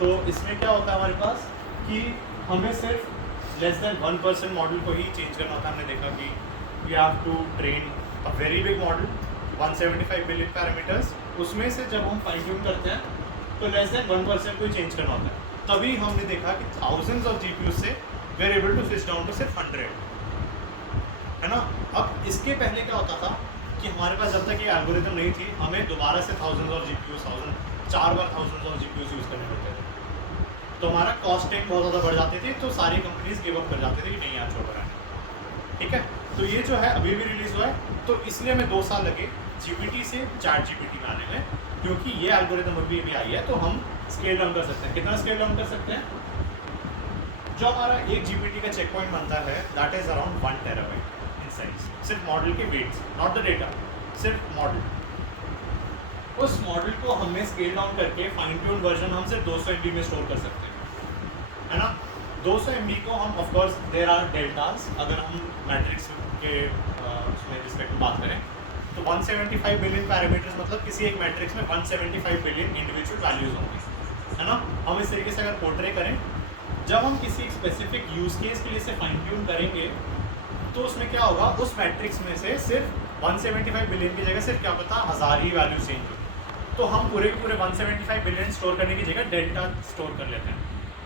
तो इसमें क्या होता है हमारे पास कि हमें सिर्फ लेस देन 1% मॉडल को ही चेंज करना होता है। हमने देखा कि we have to train a very big model 175 billion parameters, उसमें से जब हम फाइन ट्यून करते हैं तो लेस देन 1% को ही चेंज करना होता है। तभी हमने देखा कि थाउजेंड्स ऑफ जीपीयू से we are able to switch down to सिर्फ 100, है ना। अब इसके पहले क्या होता था कि हमारे पास जब तक ये एल्गोरिथम नहीं थी, हमें दोबारा से thousands of GPU 4 bar thousands of GPUs use करने पड़ते थे, तो हमारा कॉस्टिंग बहुत ज़्यादा बढ़ जाती थी, तो सारी कंपनीज गिव अप कर जाती थी कि नहीं यार छोड़ रहा है, ठीक है। तो ये जो है अभी भी रिलीज़ हुआ है, तो इसलिए हमें 2 साल लगे GPT से ChatGPT में आने में, क्योंकि ये एल्गोरिथम अभी आई है, तो हम स्केल डाउन कर सकते हैं। कितना स्केल डाउन कर सकते हैं? जो हमारा एक GPT का चेक पॉइंट बनता है that is around 1 terabyte in size, सिर्फ मॉडल के वेट्स, नॉट द डेटा, सिर्फ मॉडल। उस मॉडल को हमें स्केल डाउन करके फाइन ट्यून वर्जन हम सिर्फ 200 MB में स्टोर कर सकते हैं, है ना। 200 MB को हम ऑफकोर्स देयर आर डेल्टास, अगर हम मैट्रिक्स के उसमें रिस्पेक्ट में बात करें तो 175 बिलियन पैरामीटर्स, मतलब किसी एक मैट्रिक्स में 175 बिलियन इंडिविजुअल वैल्यूज होंगे, है ना। हम इस तरीके से अगर पोर्ट्रे करें, जब हम किसी एक स्पेसिफिक यूज़ केस के लिए से फाइन ट्यून करेंगे तो उसमें क्या होगा, उस मैट्रिक्स में से सिर्फ 175 बिलियन की जगह सिर्फ क्या पता 1000 ही वैल्यू चेंज हो। तो हम पूरे के पूरे 175 बिलियन स्टोर करने की जगह डेल्टा स्टोर कर लेते हैं।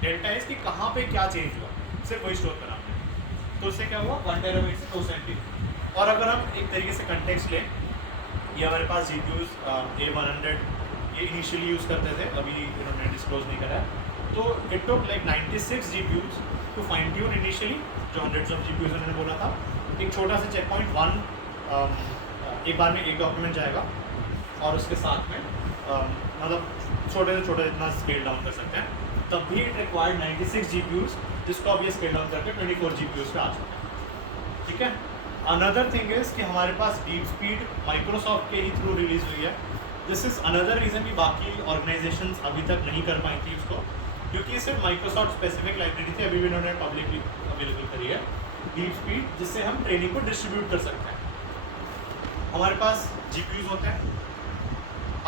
डेल्टा इज कि कहाँ पे क्या चेंज हुआ, सिर्फ वही स्टोर करा हमने। तो उससे क्या हुआ 1 टेराबाइट से 200 MB। और अगर हम एक तरीके से कंटेक्स्ट लें, ये हमारे पास GPUs A100 ये इनिशियली यूज़ करते थे, अभी इन्होंने डिस्क्लोज नहीं करा है। तो it took like 96 GPUs to fine tune initially, जो हंड्रेड्स ऑफ GPUs उन्होंने बोला था। एक छोटा सा चेक पॉइंट 1 एक बार में एक डॉक्यूमेंट जाएगा, और उसके साथ में मतलब छोटे से छोटे जितना स्केल डाउन कर सकते हैं, तब भी इट रिक्वायर्ड 96 GPUs, जिसको अब ये स्केल डाउन करके 24 GPUs पे आ चुके हैं, ठीक है। अनदर थिंग इज़ कि हमारे पास डीप स्पीड माइक्रोसॉफ्ट के ही थ्रू रिलीज़ हुई है। दिस इज़ अनदर रीज़न कि बाकी ऑर्गेनाइजेशंस अभी तक नहीं कर पाई थी उसको, क्योंकि ये सिर्फ माइक्रोसॉफ्ट स्पेसिफिक लाइब्रेरी थी, अभी भी इन्होंने पब्लिकली अवेलेबल करी है डीप स्पीड, जिससे हम ट्रेनिंग को डिस्ट्रीब्यूट कर सकते हैं। हमारे पास GPUs होते हैं,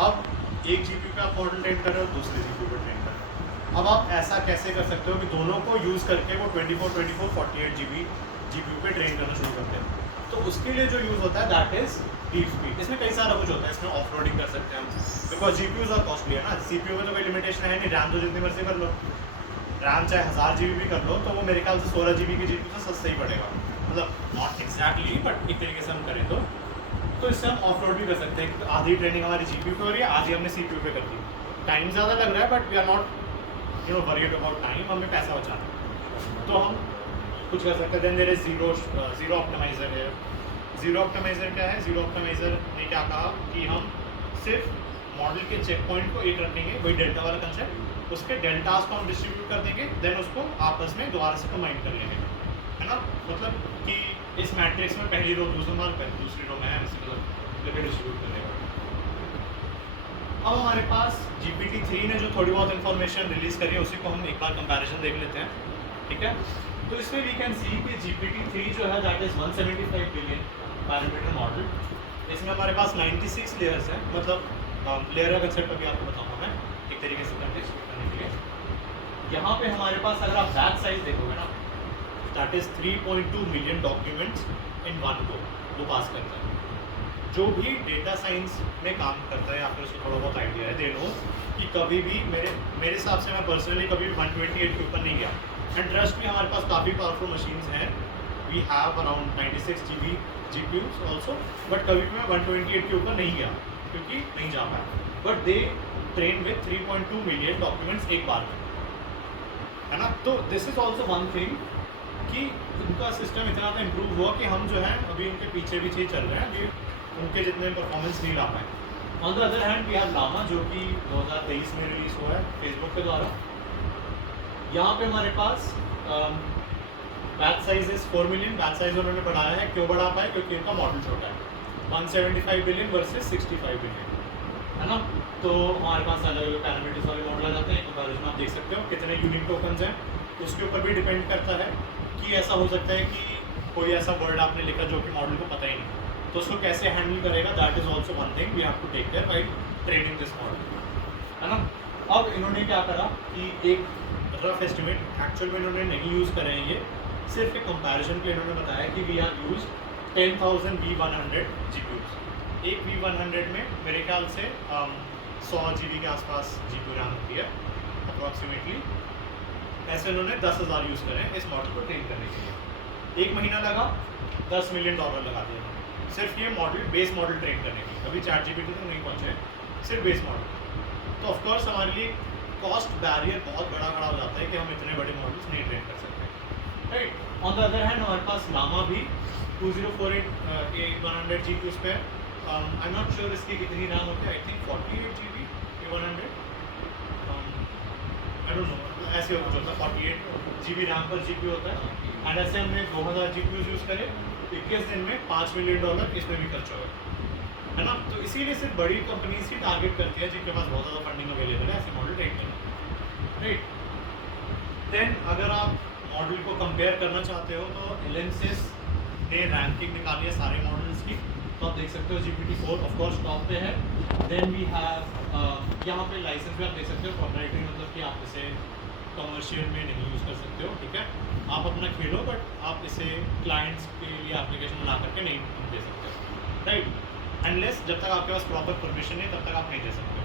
अब एक GPU पे आप मॉडल ट्रेन कर रहे हो, दूसरे GPU पर ट्रेन कर रहे हो। अब आप ऐसा कैसे कर सकते हो कि दोनों को यूज़ करके वो 24 48 GB GPU पे ट्रेन करना शुरू करते हैं। तो उसके लिए जो यूज़ होता है दैट इज़ डीप स्पीड। इसमें कई सारा कुछ होता है, इसमें ऑफ रोडिंग कर सकते हैं हम, बिकॉज GPUs और कॉस्टली है ना। CPU में तो कोई लिमिटेशन है नहीं, रैम तो जितनी मर्जी कर लो, रैम चाहे 1000 GB भी कर लो तो वो मेरे ख्याल से 16 GB की GPU से सस्ता ही पड़ेगा, मतलब नॉट एग्जैक्टली बट एक तरीके से हम करें तो इससे हम ऑफ रोड भी कर सकते हैं। आधी ट्रेनिंग हमारी GPU पे हो रही है, आधी हमने CPU पे कर दी। टाइम ज़्यादा लग रहा है but we are not worried about time, हमें पैसा बचाना है, तो हम कुछ कर सकते हैं। Then there is zero optimizer है। जीरो ऑप्टिमाइज़र क्या है? जीरो ऑप्टिमाइज़र ने क्या कहा कि हम सिर्फ मॉडल के चेक पॉइंट को एक रखेंगे, वही डेल्टा वाला कंसेप्ट, उसके डेल्टास को हम डिस्ट्रीब्यूट कर देंगे, देन उसको आपस में दोबारा से कंबाइन कर लेंगे, है ना। मतलब कि इस मैट्रिक्स में पहली रो दूसरी मार्क है, दूसरी रो में है, ऐसे मतलब लेके डिस्ट्रीब्यूट करने का। अब हमारे पास GPT-3 ने जो थोड़ी बहुत इन्फॉर्मेशन रिलीज़ करी है, उसी को हम एक बार कंपैरिजन देख लेते हैं, ठीक है। तो इसमें वी कैन सी कि GPT-3 जो है that is 175 billion parameter model. इसमें हमारे पास 96 लेयर्स हैं, मतलब लेयर का कंसेप्ट अभी आपको बताऊंगा मैं एक तरीके से कंटेक्स्ट करने के लिए। यहाँ पे हमारे पास अगर आप बैच साइज देखोगे ना, that is 3.2 million documents in one go वो पास करता है। जो भी डेटा साइंस में काम करता है या फिर उसको थोड़ा बहुत आइडिया है, दे नो कि कभी भी मेरे हिसाब से मैं पर्सनली कभी भी 128 के ऊपर नहीं गया। एंड ट्रस्ट में हमारे पास काफ़ी पावरफुल मशीन्स हैं, we have around 96 GB GPUs also, but कभी भी मैं 128 के ऊपर नहीं गया क्योंकि नहीं जा पाया। But they train with 3.2 million documents एक बार में, है ना। तो this is also one thing कि उनका सिस्टम इतना ज़्यादा इम्प्रूव हुआ कि हम जो है अभी उनके पीछे पीछे चल रहे हैं, अभी उनके जितने परफॉर्मेंस नहीं ला पाए। On the other hand we have Llama, जो कि 2023 में रिलीज़ हुआ है फेसबुक के द्वारा। यहाँ पे हमारे पास batch size is 4 million. Batch size उन्होंने बढ़ाया है, क्यों बढ़ा पाए? क्योंकि इनका मॉडल छोटा है। 175 बिलियन वर्सेस 65 बिलियन, है ना। तो हमारे पास अलग अलग पैरामीटर्स वाले मॉडल आ जाते हैं। कंपैरिजन आप देख सकते हो कितने यूनिक टोकन्स हैं, उसके ऊपर भी डिपेंड करता है कि ऐसा हो सकता है कि कोई ऐसा वर्ड आपने लिखा जो कि मॉडल को पता ही नहीं, तो उसको कैसे हैंडल करेगा, that is also one thing we have to take care by training this model, है ना। अब इन्होंने क्या करा कि एक रफ एस्टिमेट, एक्चुअल में इन्होंने नहीं यूज़ करे हैं ये, सिर्फ एक कंपैरिजन के लिए इन्होंने बताया कि we are use 10,000 V100 GPUs। एक V100 में मेरे ख्याल से 100 GB के आसपास GPU रैम होती है अप्रॉक्सीमेटली। ऐसे उन्होंने 10,000 यूज़ करे इस मॉडल को ट्रेन करने के लिए। 1 महीना लगा, $10 मिलियन लगा दिया उन्होंने सिर्फ ये मॉडल, बेस मॉडल ट्रेन करने की। अभी ChatGPT तो नहीं पहुँचे, सिर्फ बेस मॉडल। तो ऑफकोर्स हमारे लिए कॉस्ट बैरियर बहुत बड़ा खड़ा हो जाता है कि हम इतने बड़े मॉडल्स नहीं ट्रेन कर सकते, right. On the other hand हमारे पास लामा भी 2048 GPUs पे, आई एम नॉट श्योर इसकी कितनी रैम होती है, I think 48 GB A100, I don't no, ऐसे होता है 48 GB रैम पर GPU होता है। एंड ऐसे हमने 2000 GPUs यूज़ करे, 21 दिन में $5 मिलियन इसमें भी खर्च हुआ, है ना। तो इसीलिए सिर्फ बड़ी कंपनीज ही टारगेट करती है जिनके पास बहुत ज़्यादा फंडिंग अवेलेबल है ऐसे मॉडल ट्रेन करना, राइट। देन अगर आप मॉडल को कंपेयर करना चाहते हो तो एलेंसिस ने रैंकिंग निकाली है सारे मॉडल्स की, तो आप देख सकते हो GPT-4 ऑफ कोर्स टॉप पे है। देन वी हैव यहाँ पे लाइसेंस भी आप देख सकते हो, प्रोप्राइटरी मतलब कि आप इसे कमर्शियल में नहीं यूज़ कर सकते हो, ठीक है। आप अपना खेलो, बट आप इसे क्लाइंट्स के लिए एप्लीकेशन बना करके नहीं दे सकते, राइट। अनलेस जब तक आपके पास प्रॉपर परमिशन है तब तक आप नहीं दे सकते।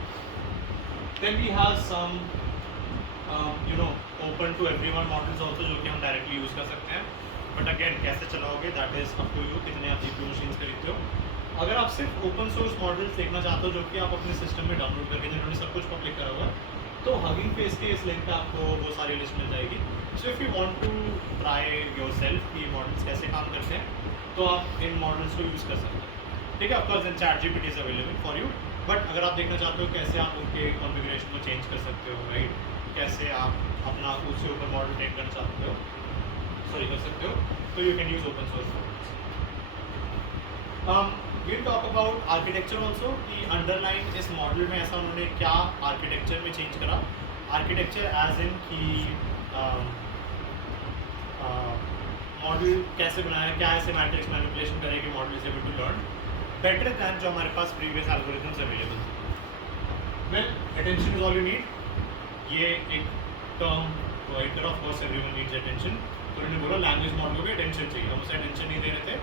Then we have some open to everyone models also जो कि हम डायरेक्टली यूज़ कर सकते हैं, बट अगेन कैसे चलाओगे that is up to you, कितने आप GPU मशीन्स खरीदते हो। अगर आप सिर्फ ओपन सोर्स मॉडल्स देखना चाहते हो जो कि आप अपने सिस्टम में डाउनलोड करके, जिन्होंने सब कुछ पब्लिक करा हुआ है, तो हगिंग फेस के इस लिंक पे आपको वो सारी लिस्ट मिल जाएगी। So if you want to try yourself कि मॉडल्स कैसे काम करते हैं, तो आप इन मॉडल्स को यूज़ कर सकते हैं, ठीक है। Of course in ChatGPT is available for you, but अगर आप देखना चाहते हो कैसे आप उनके कॉन्फ़िगरेशन को चेंज कर सकते हो, राइट, कैसे आप अपना उससे ऊपर मॉडल ट्रेन करना चाहते हो, कर सकते हो, तो you can use open source models. Will talk about architecture also कि अंडरलाइन इस मॉडल में ऐसा उन्होंने क्या आर्किटेक्चर में चेंज करा। आर्किटेक्चर एज इन कि मॉडल कैसे बनाया, क्या ऐसे मैट्रिक्स मैनिपुलेशन करे कि model is able to learn better than जो हमारे पास प्रीवियस एल्गोरिथम्स अवेलेबल थे। Well, attention is all you need, ये एक टर्म प्रोवाइड करा, of course everyone needs attention. तो उन्होंने बोला लैंग्वेज मॉडल को भी अटेंशन चाहिए, हम उसे अटेंशन नहीं दे रहे थे,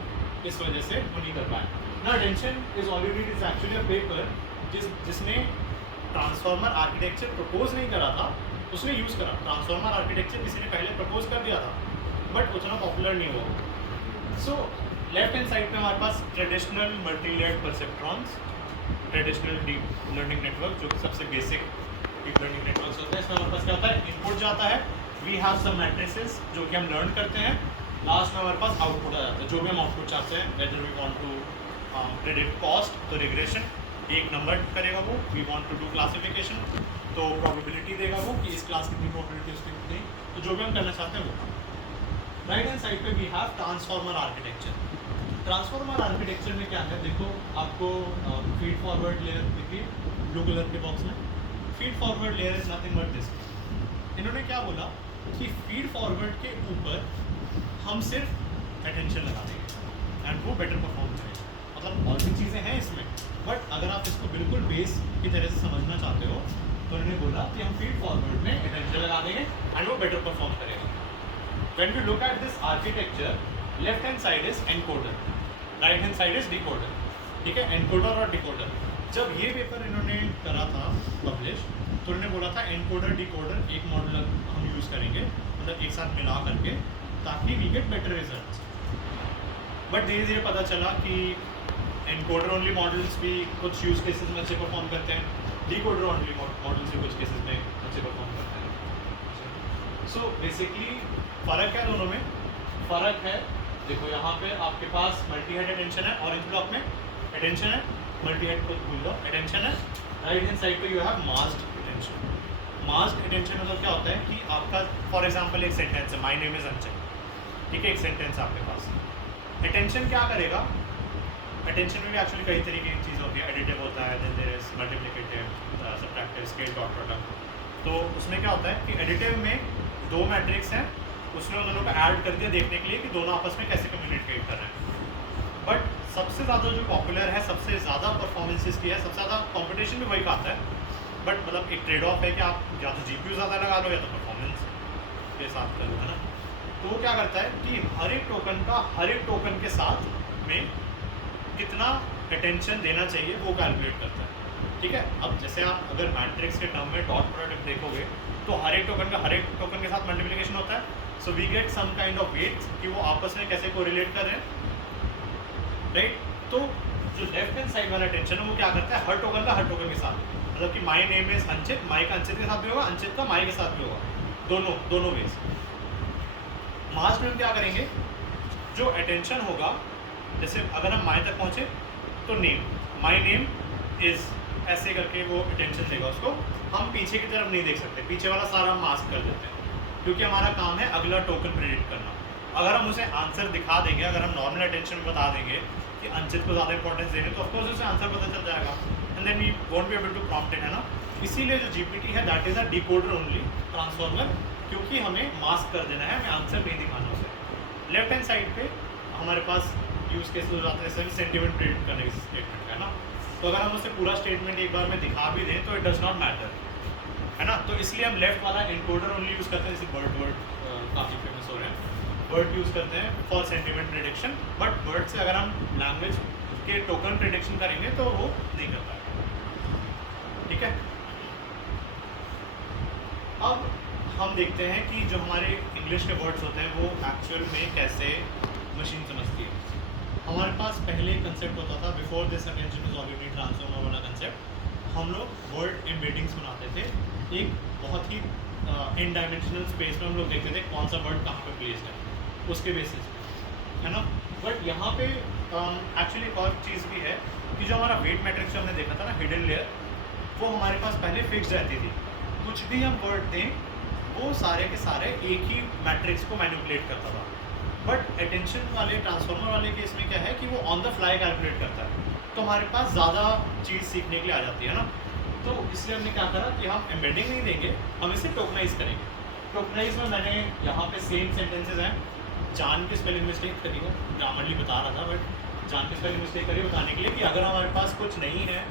इस वजह से वो नहीं कर पाए ना। Attention is all you need is actually a paper जिसने ट्रांसफॉर्मर आर्किटेक्चर प्रपोज नहीं करा था, उसने यूज़ करा। ट्रांसफॉर्मर आर्किटेक्चर किसी ने पहले प्रपोज कर दिया था, बट उतना पॉपुलर नहीं हुआ। सो लेफ्ट हैंड साइड पे हमारे पास traditional multi layered perceptrons, traditional deep learning network जो कि सबसे बेसिक डीप लर्निंग नेटवर्क होता है। इसमें हमारे पास क्या होता है, इनपुट जाता है, वी हैव सम मैट्रिसेस जो कि हम लर्न करते हैं, लास्ट में हमारे पास आउटपुट आ जाता है, जो भी हम आउटपुट चाहते हैं। Whether we want to predict cost, तो रिग्रेशन एक नंबर करेगा वो, we want to do classification, तो प्रोबेबिलिटी देगा वो कि इस क्लास कितनी प्रोबेबिलिटी उसकी कितनी, तो जो भी हम करना चाहते हैं वो। राइट हैंड साइड पे we have transformer architecture. Transformer architecture में क्या है, देखो आपको फीड फॉरवर्ड लेयर दिखी ब्लू कलर के बॉक्स में, feed forward layer is nothing but this. इन्होंने क्या बोला कि फीड फॉरवर्ड के ऊपर हम सिर्फ अटेंशन लगा देंगे एंड वो बेटर परफॉर्म करेगा। मतलब और भी चीज़ें हैं इसमें, बट अगर आप इसको बिल्कुल बेस की तरह से समझना चाहते हो तो उन्होंने बोला कि हम फीड फॉरवर्ड में अटेंशन लगा देंगे एंड वो बेटर परफॉर्म करेगा। When we look at this architecture, left hand side is encoder, right hand side is decoder, ठीक है, encoder और decoder। जब ये पेपर इन्होंने करा था पब्लिश, तो उन्होंने बोला था एनकोडर डिकोडर एक मॉडल हम यूज़ करेंगे, मतलब एक साथ मिला करके, ताकि we get better results. But धीरे धीरे पता चला कि एनकोडर ओनली मॉडल्स भी कुछ यूज़ केसेस में अच्छे परफॉर्म करते हैं, डिकोडर ओनली मॉडल्स भी कुछ केसेस में अच्छे परफॉर्म करते हैं। सो बेसिकली फ़र्क है दोनों में, फ़र्क है। देखो यहाँ पे आपके पास मल्टी हेड अटेंशन है, ऑरेंज ब्लॉक में अटेंशन है, मल्टी हेड को भूल लो, अटेंशन है। राइट हैंड साइड पे you have masked attention. Masked attention मतलब क्या होता है कि आपका फॉर एग्जांपल एक सेंटेंस है, माय नेम इज अंचल, ठीक है, एक सेंटेंस आपके पास। अटेंशन क्या करेगा, अटेंशन में भी एक्चुअली कई तरीके की चीज़ होती है, एडिटिव होता है, then there is multiplicative, subtractive, scale, dot product. तो उसमें क्या होता है कि एडिटिव में दो मैट्रिक्स हैं, उसमें उन दोनों को ऐड कर दिया देखने के लिए कि दोनों आपस में कैसे कम्युनिकेट कर रहे हैं। बट सबसे ज़्यादा जो पॉपुलर है, सबसे ज़्यादा परफॉर्मेंसेस की है, सबसे ज़्यादा कॉम्पिटिशन भी वही खाता है, बट मतलब एक ट्रेड ऑफ है कि आप या तो GPU ज़्यादा लगा लो या तो परफॉर्मेंस के साथ कर लो, है ना। तो वो क्या करता है कि हर एक टोकन के साथ में कितना अटेंशन देना चाहिए वो कैलकुलेट करता है, ठीक है। अब जैसे आप अगर मैट्रिक्स के टर्म में डॉट प्रोडक्ट देखोगे तो हर एक टोकन के साथ मल्टीप्लिकेशन होता है, so we get some kind of weight कि वो आपस में कैसे कोरिलेट कर रहे हैं, राइट। तो जो लेफ्ट हैंड साइड वाला अटेंशन है वो क्या करता है, हर टोकन के साथ, मतलब कि माई नेम इज अंचित, माई का अंचित के साथ भी होगा, अंचित का माई के साथ भी होगा, दोनों वेज। मास में हम क्या करेंगे, जो अटेंशन होगा, जैसे अगर हम माई तक पहुँचे तो नेम, माई नेम इज ऐसे करके वो अटेंशन देगा उसको। हम पीछे की तरफ नहीं देख सकते, पीछे वाला सारा मास्क कर देते हैं, क्योंकि हमारा काम है अगला टोकन प्रेडिक्ट करना। अगर हम उसे आंसर दिखा देंगे, अगर हम नॉर्मल अटेंशन में बता देंगे कि अंचित को ज़्यादा इंपॉर्टेंस देंगे, तो ऑफकोर्स उसे आंसर पता चल जाएगा, and then we won't be able to prompt it, है ना। इसीलिए जो GPT है that is a decoder only transformer, क्योंकि हमें मास्क कर देना है, हमें आंसर नहीं दिखाना उसे। लेफ्ट हैंड साइड पे हमारे पास यूज़ केस हो जाते हैं, जैसे सेंटिमेंट प्रेडिक्ट करने की स्टेटमेंट, है ना। तो अगर हम उसे पूरा स्टेटमेंट एक बार में दिखा भी दें तो इट डज़ नॉट मैटर, है ना। तो इसलिए हम लेफ्ट वाला एनकोडर ओनली यूज़ करते हैं, जैसे वर्ड काफ़ी फेमस हो रहे हैं, वर्ड यूज़ करते हैं for sentiment prediction. But word से अगर हम लैंग्वेज के टोकन प्रेडिक्शन करेंगे तो वो नहीं कर पाएगा, ठीक है। अब हम देखते हैं कि जो हमारे इंग्लिश के वर्ड्स होते हैं वो एक्चुअल में कैसे मशीन समझती है। हमारे पास पहले कंसेप्ट होता था, before this attention is already transformer वाला कंसेप्ट, हम लोग वर्ड एम्बेडिंग्स बनाते थे, एक बहुत ही इन डायमेंशनल स्पेस में हम लोग देखते थे कौन सा वर्ड कहाँ पे प्लेस्ड है, उसके बेसिस पे, है ना। बट यहाँ पे एक्चुअली एक और चीज़ भी है कि जो हमारा वेट मैट्रिक्स जो हमने देखा था ना, हिडन लेयर, वो हमारे पास पहले फिक्स रहती थी। कुछ भी हम वर्ड दें वो सारे के सारे एक ही मैट्रिक्स को मैनिपुलेट करता था। बट अटेंशन वाले ट्रांसफॉर्मर वाले केस में क्या है कि वो ऑन द फ्लाई कैलकुलेट करता है, तो हमारे पास ज़्यादा चीज़ सीखने के लिए आ जाती है ना। तो इसलिए हमने क्या करा कि हम एम्बेडिंग नहीं देंगे, हम इसे टोकनाइज करेंगे। टोकनाइज में मैंने यहाँ पे सेम सेंटेंसेज हैं, जान के स्पेलिंग मिस्टेक करी है, ग्रामरली बता रहा था, बट जान के स्पेलिंग मिस्टेक करी बताने के लिए कि अगर हमारे पास कुछ नहीं है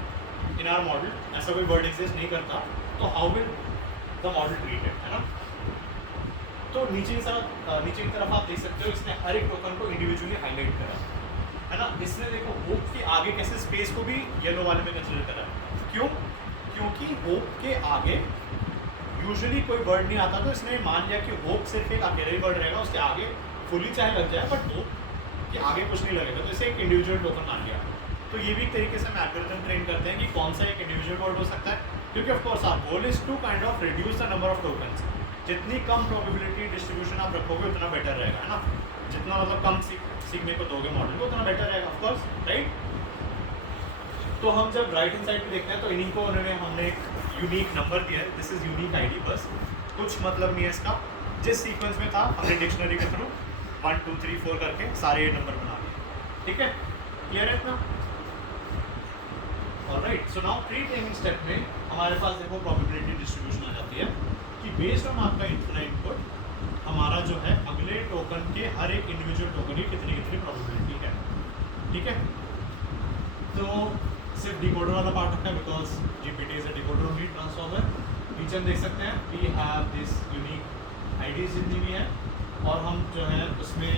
इन आवर मॉडल, ऐसा कोई वर्ड एग्जिस्ट नहीं करता, तो how will the model treat it, है ना। तो नीचे की तरफ आप देख सकते हो, इसने हर एक टोकन को इंडिविजुअली हाईलाइट करा, है ना। इसने देखो होप के आगे कैसे स्पेस को भी येलो वाले में कंसिडर करा। क्यों? क्योंकि होप के आगे यूजुअली कोई वर्ड नहीं आता, तो इसने मान लिया कि होप सिर्फ एक अकेला ही वर्ड रहेगा, उसके आगे फुली चाहे लग जाए बट होप के आगे कुछ नहीं लगेगा, तो इसे एक इंडिविजुअल टोकन मान लिया। तो ये भी एक तरीके से हम एल्गोरिथम ट्रेन करते हैं कि कौन सा एक इंडिविजुअल वर्ड हो सकता है, क्योंकि of course our goal is to kind of reduce the number of tokens. जितनी कम प्रोबेबिलिटी डिस्ट्रीब्यूशन आप रखोगे उतना बेटर रहेगा, है ना। जितना मतलब कम सीखने को दोगे मॉडल को उतना बेटर रहेगा, ऑफकोर्स, राइट। तो हम जब राइट हैंड साइड पे देखते हैं तो इन्हीं को हमने एक यूनिक नंबर दिया है, दिस इज यूनिक आईडी, बस कुछ मतलब नहीं है इसका। जिस सीक्वेंस में था हमने डिक्शनरी के थ्रू 1 2 3 4 करके सारे नंबर बना दिए, ठीक है, क्लियर है इतना। Alright, so now pre training step में हमारे पास देखो प्रोबेबिलिटी डिस्ट्रीब्यूशन आ जाती है कि बेस्ड ऑन आपका इनपुट हमारा जो है अगले टोकन के हर एक इंडिविजुअल टोकन की कितनी प्रोबेबिलिटी है, ठीक है। तो सिर्फ डिकोडर वाला पार्ट रखा है, because GPT is a decoder only transformer. नीचे हम देख सकते हैं we have this unique IDs जितनी भी है, और हम जो है उसमें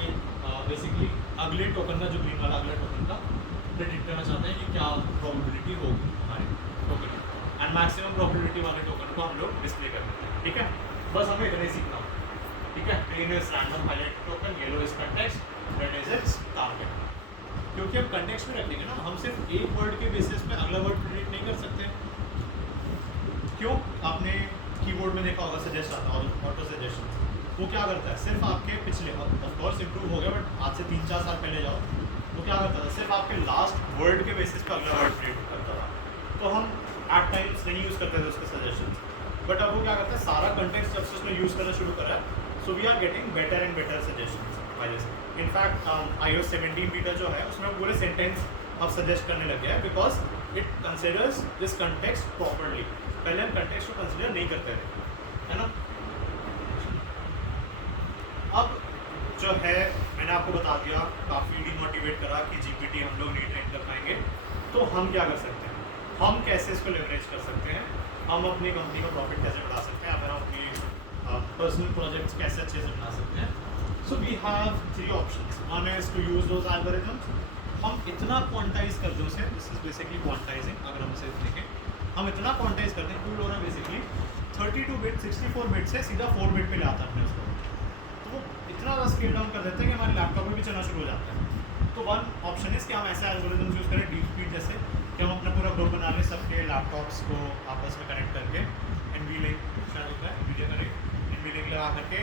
बेसिकली अगले टोकन का, जो ग्रीन वाला अगले टोकन का प्रेडिक्ट करना चाहते हैं कि क्या प्रोबेबिलिटी होगी हमारे टोकन की, एंड मैक्सिमम प्रोबेबिलिटी वाले टोकन को हम लोग डिस्प्ले कर देते हैं, ठीक है। बस हमें इतना ही सीखना होगा, ठीक है। Green is random highlight token, yellow is context, red is it's target. क्योंकि हम कंटेक्स्ट में रखेंगे ना, हम सिर्फ एक वर्ड के बेसिस पे अगला वर्ड प्रेडिक्ट नहीं कर सकते। क्यों? आपने कीबोर्ड में देखा होगा सजेस्ट आता है, ऑटो सजेशन, वो क्या करता है, सिर्फ आपके पिछले, ऑफकोर्स इम्प्रूव हो गया बट आज से 3-4 साल पहले जाओ, वो क्या करता था, सिर्फ आपके लास्ट वर्ड के बेसिस पे अगला वर्ड प्रेडिक्ट करता था। तो हम एट टाइम्स नहीं यूज़ करते थे उसके सजेशन, बट अब वो क्या करता है, सारा कंटेक्स्ट जब से उसने यूज़ करना शुरू करा, so we are getting better and better suggestions by this. In fact iOS 17 beta जो है उसमें पूरे सेंटेंस अब सजेस्ट करने लग गया है because it considers this context properly. पहले हम कंटेक्स्ट को कंसिडर नहीं करते थे, है ना। अब जो है मैंने आपको बता दिया, काफ़ी डिमोटिवेट करा कि जीपीटी हम लोग नहीं ट्रेन कर पाएंगे, तो हम क्या कर सकते हैं, हम कैसे इसको लेवरेज कर सकते हैं, हम अपनी कंपनी का प्रॉफिट कैसे बढ़ा सकते हैं, अगर हम अपनी पर्सनल प्रोजेक्ट्स कैसे अच्छे से बना सकते हैं। So we have 3 options. One is to use those algorithms. हम इतना क्वांटाइज कर दो उसे, दिस इज बेसिकली क्वांटाइजिंग। अगर हम इसे देखें, हम इतना क्वांटाइज कर दें, टूल होना बेसिकली 32 बिट 64 बिट से सीधा 4 बिट पे ले आता है अपने उसको, तो वो इतना ज़्यादा स्केल डाउन कर देते हैं कि हमारे लैपटॉप में भी चलना शुरू हो जाता है। तो वन ऑप्शन इज कि हम ऐसा एल्गोरिथम्स यूज़ करें डीप स्पीड जैसे, कि हम अपना पूरा ग्रुप बना लें, सबके लैपटॉप्स को आपस में कनेक्ट करके एनवी लिंक शायद होता है, वीडियो कनेक्ट एनवी लिंक लगा करके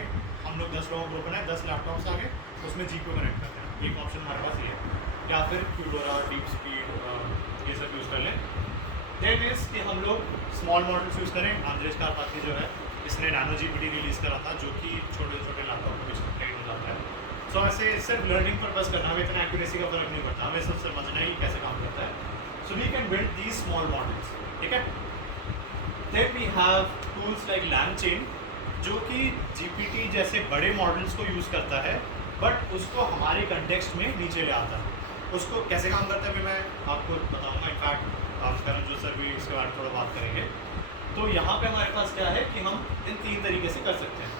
हम लोग 10 लोगों का ग्रुप बनाए, 10 लैपटॉप्स आगे, उसमें जी को कनेक्ट करते हैं। एक ऑप्शन हमारे पास ये है, या फिर क्यूडोरा, डीप स्पीड, ये सब यूज़ कर लें। देन इज कि हम लोग स्मॉल मॉडल्स यूज़ करें। आंद्रेश कारपाथी जो है, इसने नैनो जीपीटी रिलीज़ करा था, जो कि छोटे छोटे लैपटॉप के बीच में ट्रेन हो जाता है। सो ऐसे सिर्फ लर्निंग पर्पस करना, हमें इतना एक्यूरेसी का फर्क नहीं पड़ता, हमें सब समझना ही कैसे काम करता है। So we can build these small models, ठीक है। Then we have tools like LangChain, जो कि जीपीटी जैसे बड़े मॉडल्स को यूज़ करता है, बट उसको हमारे कंटेक्स्ट में नीचे ले आता है। उसको कैसे काम करता है भी मैं आपको बताऊँगा। इनफैक्ट करण जो सर भी इसके बारे में थोड़ा बात करेंगे। तो यहाँ पे हमारे पास क्या है कि हम इन 3 तरीके से कर सकते हैं।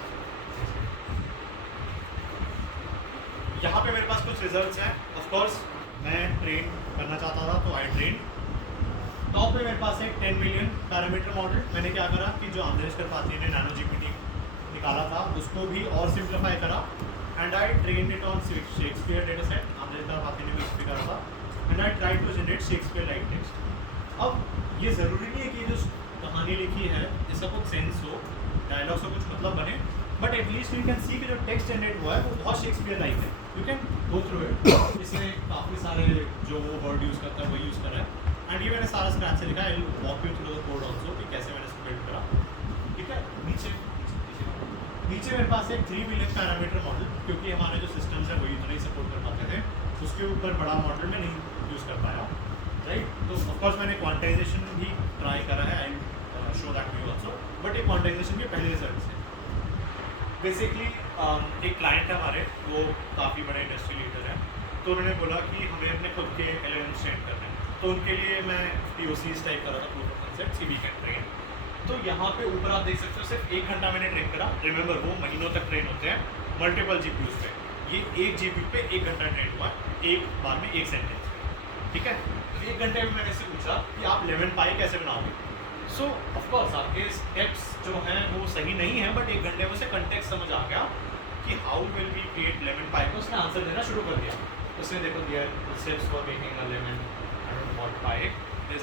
यहाँ पे मेरे पास कुछ रिजल्ट्स हैं। ऑफ कोर्स मैं ट्रेन करना चाहता था, तो आई ट्रेन। टॉप पे मेरे पास एक 10 मिलियन पैरामीटर मॉडल। मैंने क्या करा कि जो आंद्रेश कारपाथी ने नैनो जीपीटी निकाला था, उसको भी और सिंप्लीफाई करा, and I train it on Shakespeare data set. Andrej Karpathy ने भी इस पे करा था, and I try to generate Shakespeare like text. अब ये ज़रूरी नहीं है कि जो कहानी लिखी है इसका कुछ सेंस हो, डायलॉग से कुछ मतलब बने, but at least you can see कि जो टेक्स्ट जनरेट हुआ है वो बहुत शेक्सपियर लाइक है। You can go through it. इसमें काफ़ी सारे जो वो वर्ड यूज़ करता है वो यूज़ करा है, एंड ये मैंने सारा स्क्रैच से लिखा है। I will walk you through the code also कि कैसे मैंने इसको बिल्ड करा, ठीक है। नीचे मेरे पास एक 3 बिलियन पैरामीटर मॉडल, क्योंकि हमारे जो सिस्टम्स हैं वही इतना ही सपोर्ट कर पाते थे, उसके ऊपर बड़ा मॉडल में नहीं यूज़ कर पाया, राइट। तो ऑफकोर्स मैंने क्वांटाइजेशन भी ट्राई करा है, I show that you also, but ये क्वांटाइजेशन के पहले रिजल्ट है। बेसिकली एक क्लाइंट है हमारे, वो काफ़ी बड़े इंडस्ट्री लीडर है, तो उन्होंने बोला कि हमें अपने खुद के LLM ट्रेन करने हैं। तो उनके लिए मैं POCs टाइप कर रहा था, proof of concept, see we can train. तो यहाँ पे ऊपर आप देख सकते हो सिर्फ 1 घंटा मैंने ट्रेन करा। रिमेंबर वो महीनों तक ट्रेन होते हैं मल्टीपल GPUs पे, ये एक GPU पे 1 घंटा ट्रेन हुआ, एक बार में एक सेंटेंस पे, ठीक है। तो 1 घंटे में मैंने इससे पूछा कि आप 11 पाई कैसे बनाओगे। सो ऑफकोर्स आपके स्टेप्स जो हैं वो सही नहीं है, बट 1 घंटे में उसे कंटेक्स्ट समझ आ गया कि हाउ विल वी क्रिएट 11 पाई को। उसने आंसर देना शुरू कर दिया। उसने देखो दिया steps for making a 11 I don't know what pi this,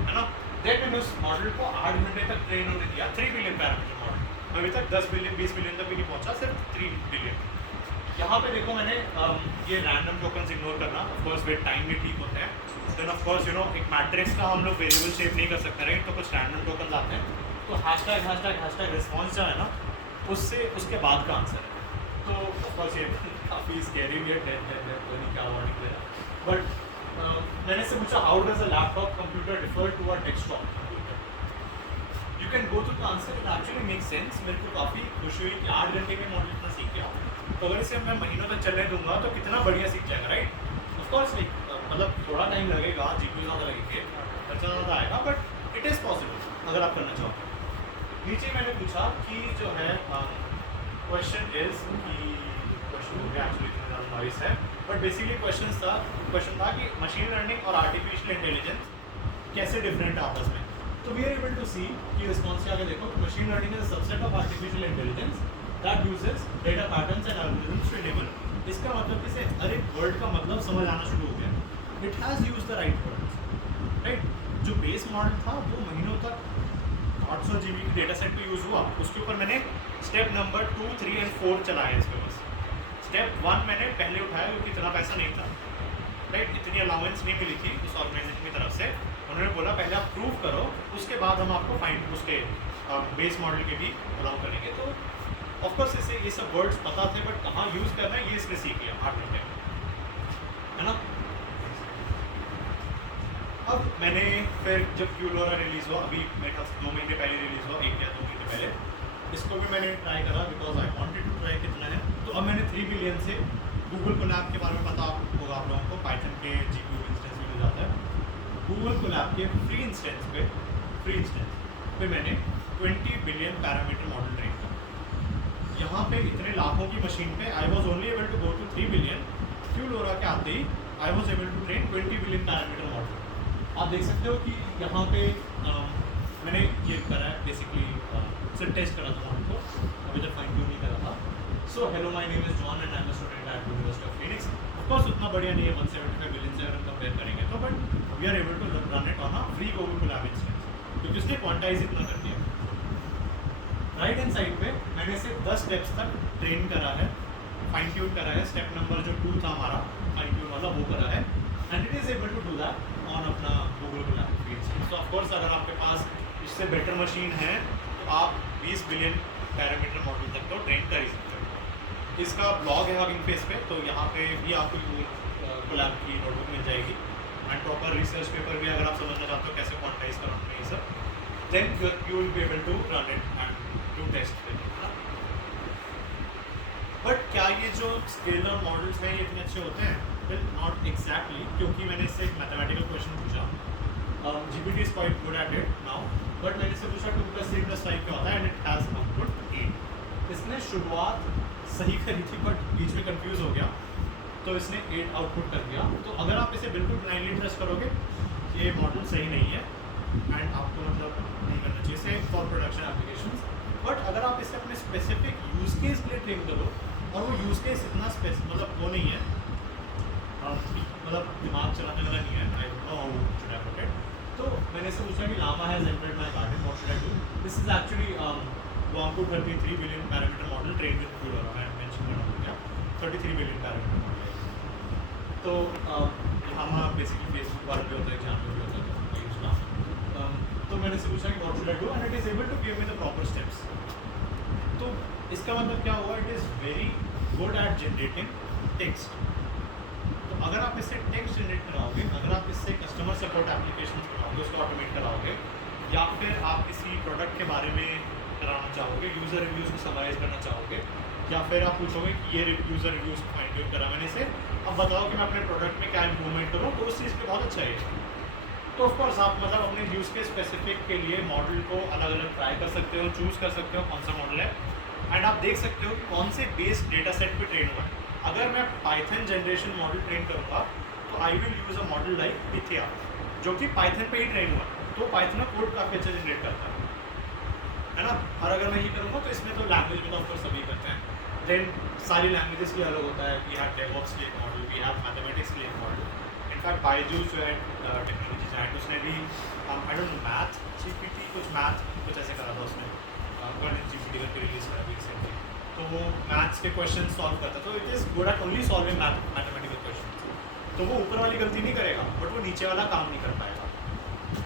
है ना। देन मैंने उस मॉडल को 8 घंटे तक ट्रेन होने दिया, 3 बिलियन पैरामीटर मॉडल। अभी तक 10 बिलियन 20 बिलियन तक भी नहीं पहुंचा, सिर्फ 3 बिलियन। यहाँ पे देखो मैंने ये रैंडम टोकन्स इग्नोर करना, ऑफकोर्स विद टाइम भी ठीक होते हैं। देन ऑफकोर्स यू नो एक मैट्रिक्स का हम लोग वेरिएबल शेप नहीं कर सकते, राइट। तो कुछ रैंडम टोकन्स आते हैं, तो हैशटैग रिस्पॉन्स जो है ना, उससे उसके बाद का आंसर है। तो ऑफकोर्स ये काफ़ी स्कैरी भी है, नहीं क्या वार्निंग दे रहा, बट मैंने से पूछा how does a laptop computer differ to a desktop computer. You can go through the answer, it actually make sense. मेरे को काफ़ी खुशी हुई कि 8 घंटे में मॉडल इतना सीख गया। तो अगर इसे मैं महीनों तक चलने दूंगा तो कितना बढ़िया सीख जाएगा, राइट। ऑफकोर्स लाइक मतलब थोड़ा टाइम लगेगा, GPU ज़्यादा लगेंगे, खर्चा ज़्यादा आएगा, बट इट इज़ पॉसिबल अगर आप करना चाहो। नीचे मैंने पूछा कि जो है क्वेश्चन हो गया एक्चुअली इतना ज़्यादा नॉइस है, बट बेसिकली क्वेश्चन था कि मशीन लर्निंग और आर्टिफिशियल इंटेलिजेंस कैसे डिफरेंट है आपस में। तो we are able to see कि रिस्पॉन्स के आगे देखो, machine learning is a subset of artificial intelligence that uses data patterns and algorithms to enable। इसका मतलब कि इसे हर एक वर्ड का मतलब समझ आना शुरू हो गया। It has use the right words, right. जो बेस मॉडल था वो महीनों तक 800 GB की डेटा सेट पे यूज़ हुआ, उसके ऊपर मैंने स्टेप नंबर 2, 3 और 4 चलाया इसके बस। स्टेप 1 मैंने पहले उठाया क्योंकि इतना पैसा नहीं था, राइट, इतनी अलाउंस नहीं मिली थी उस ऑर्गेनाइजेशन की तरफ से। उन्होंने बोला पहले आप प्रूव करो, उसके बाद हम आपको फाइंड उसके बेस मॉडल के भी अलाउ करेंगे। तो ऑफकोर्स इसे ये सब वर्ड्स पता थे, बट कहाँ यूज़ करना है ये इसने सीख लिया 8 घंटे में, है ना। अब मैंने फिर जब क्यूलोरा रिलीज़ हुआ, अभी मेरे ख्याल से 2 महीने पहले रिलीज़ हुआ, 1 या 2 महीने पहले, इसको भी मैंने ट्राई करा because I wanted to try कितना है। तो अब मैंने 3 बिलियन से गूगल कोलैब के बारे में पता होगा आप लोगों को, पाइथन के GPU इंस्टेंस में मिल जाता है। गूगल कोलैब के फ्री इंस्टेंस पे मैंने 20 बिलियन पैरामीटर मॉडल ट्रेन किया। यहाँ पे इतने लाखों की मशीन पे I was only able to go to 3 billion. QLoRA के आते ही I was able to train 20 billion parameter model. आप देख सकते हो कि यहाँ पे मैंने ये करा है बेसिकली, सिर्फ टेस्ट करा था मॉडल को, अभी तक फाइन ट्यून नहीं करा था। So hello, my name is John and I am a student at university of Phoenix. Of course उतना बढ़िया नहीं है 175 बिलियन से अगर हम कंपेयर करेंगे तो, but we are able to run it on a free Google Colab instance, क्योंकि उसने क्वांटाइज इतना कर दिया। राइट हैंड साइड पे मैंने सिर्फ 10 स्टेप्स तक ट्रेन करा है, फाइन ट्यून करा है। स्टेप नंबर जो 2 था हमारा फाइन ट्यून वाला, वो करा है, and it is able to do that on अपना गूगल कोलैब फील्ड। तो ऑफकोर्स अगर आपके पास इससे बेटर मशीन है तो आप 20 बिलियन पैरामीटर मॉडल तक तो ट्रेन कर ही सकते हो। इसका ब्लॉग है हगिंग फेस पे, तो यहाँ पे भी आपको गूगल कोलैब की नोटबुक मिल जाएगी एंड प्रॉपर रिसर्च पेपर भी, अगर आप समझना चाहते हो कैसे क्वांटाइज कराना है ये सब, then you will be able to run it and to test it. But क्या ये जो स्केलर मॉडल्स हैं ये इतने अच्छे होते हैं? वेल, नॉट एग्जैक्टली, क्योंकि मैंने इससे एक मैथमेटिकल क्वेश्चन पूछा। GPT is quite good at it now, but मैंने इससे पूछा 2 + 3 + 5 क्या होता है, एंड इट हैज़ आउटपुट 8। इसने शुरुआत सही करी थी बट बीच में कंफ्यूज हो गया, तो इसने 8 आउटपुट कर दिया। तो अगर आप इसे बिल्कुल ब्लाइंडली ट्रस्ट करोगे, ये मॉडल सही नहीं है एंड आपको मतलब नहीं करना चाहिए इसे फॉर प्रोडक्शन एप्लीकेशंस। बट अगर आप इसे अपने स्पेसिफिक यूज़ केस के लिए ट्रेन करो, और वो यूज़ केस इतना मतलब वो नहीं है, मतलब दिमाग चलाने वाला नहीं है, I don't know how should I put it. तो मैंने इससे पूछा कि Llama has entered my garden, what should I do? This is actually long to 33 billion parameter model train with QLoRA. I mention करना भूल गया, 33 बिलियन पैरामीटर मॉडल। तो Lama basically Facebook वाला जो होता है, जहाँ पे भी होता है, तो यूज लामा। तो मैंने इससे पूछा कि what should I do, and it is able to give me the proper steps. तो इसका मतलब क्या हुआ? It is very good at generating text. तो अगर आप इससे टेक्स्ट जनरेट कराओगे, अगर आप इससे कस्टमर सपोर्ट एप्लीकेशन बनाओगे, उसको ऑटोमेट कराओगे, या फिर आप किसी प्रोडक्ट के बारे में कराना चाहोगे, यूज़र रिव्यूज़ को समराइज करना चाहोगे, या फिर आप पूछोगे कि ये यूज़र रिव्यूज़ को फाइंड आउट करा मैंने से, अब बताओ कि मैं अपने प्रोडक्ट में क्या इंप्रूवमेंट करूँ, तो उस चीज़ पे बहुत अच्छा है। तो ऑफकोर्स आप मतलब अपने यूज़ के स्पेसिफिक के लिए मॉडल को अलग अलग ट्राई कर सकते हो, चूज़ कर सकते हो कौन सा मॉडल है, एंड आप देख सकते हो कि कौन से बेस डेटा सेट पे ट्रेन हुआ है। अगर मैं पाइथन जनरेशन मॉडल ट्रेन करूँगा तो I will use a model like Pythia, जो कि पाइथन पे ही ट्रेन हुआ है, तो पाइथन में कोड काफ़ी अच्छा जनरेट करता है ना। और अगर मैं ये करूँगा तो इसमें तो लैंग्वेज में तो ऑफकोर्स सभी करते हैं, देन सारी लैंग्वेजेस की अलग होता है। वी हैव डेवऑप्स के लिए मॉडल, वी हैव मैथमेटिक्स के लिए मॉडल। इनफैक्ट बायजूस जो है टेक्नोलॉजी जाइंट, उसने भी आई डोंट नो मैथ GPT कुछ ऐसे करा था उसने, GPT करके रिलीज़ करा रिसेंटली, तो वो मैथ्स के क्वेश्चन सॉल्व करता। तो it is good at only solving mathematical question. तो वो ऊपर वाली गलती नहीं करेगा, बट वो नीचे वाला काम नहीं कर पाएगा,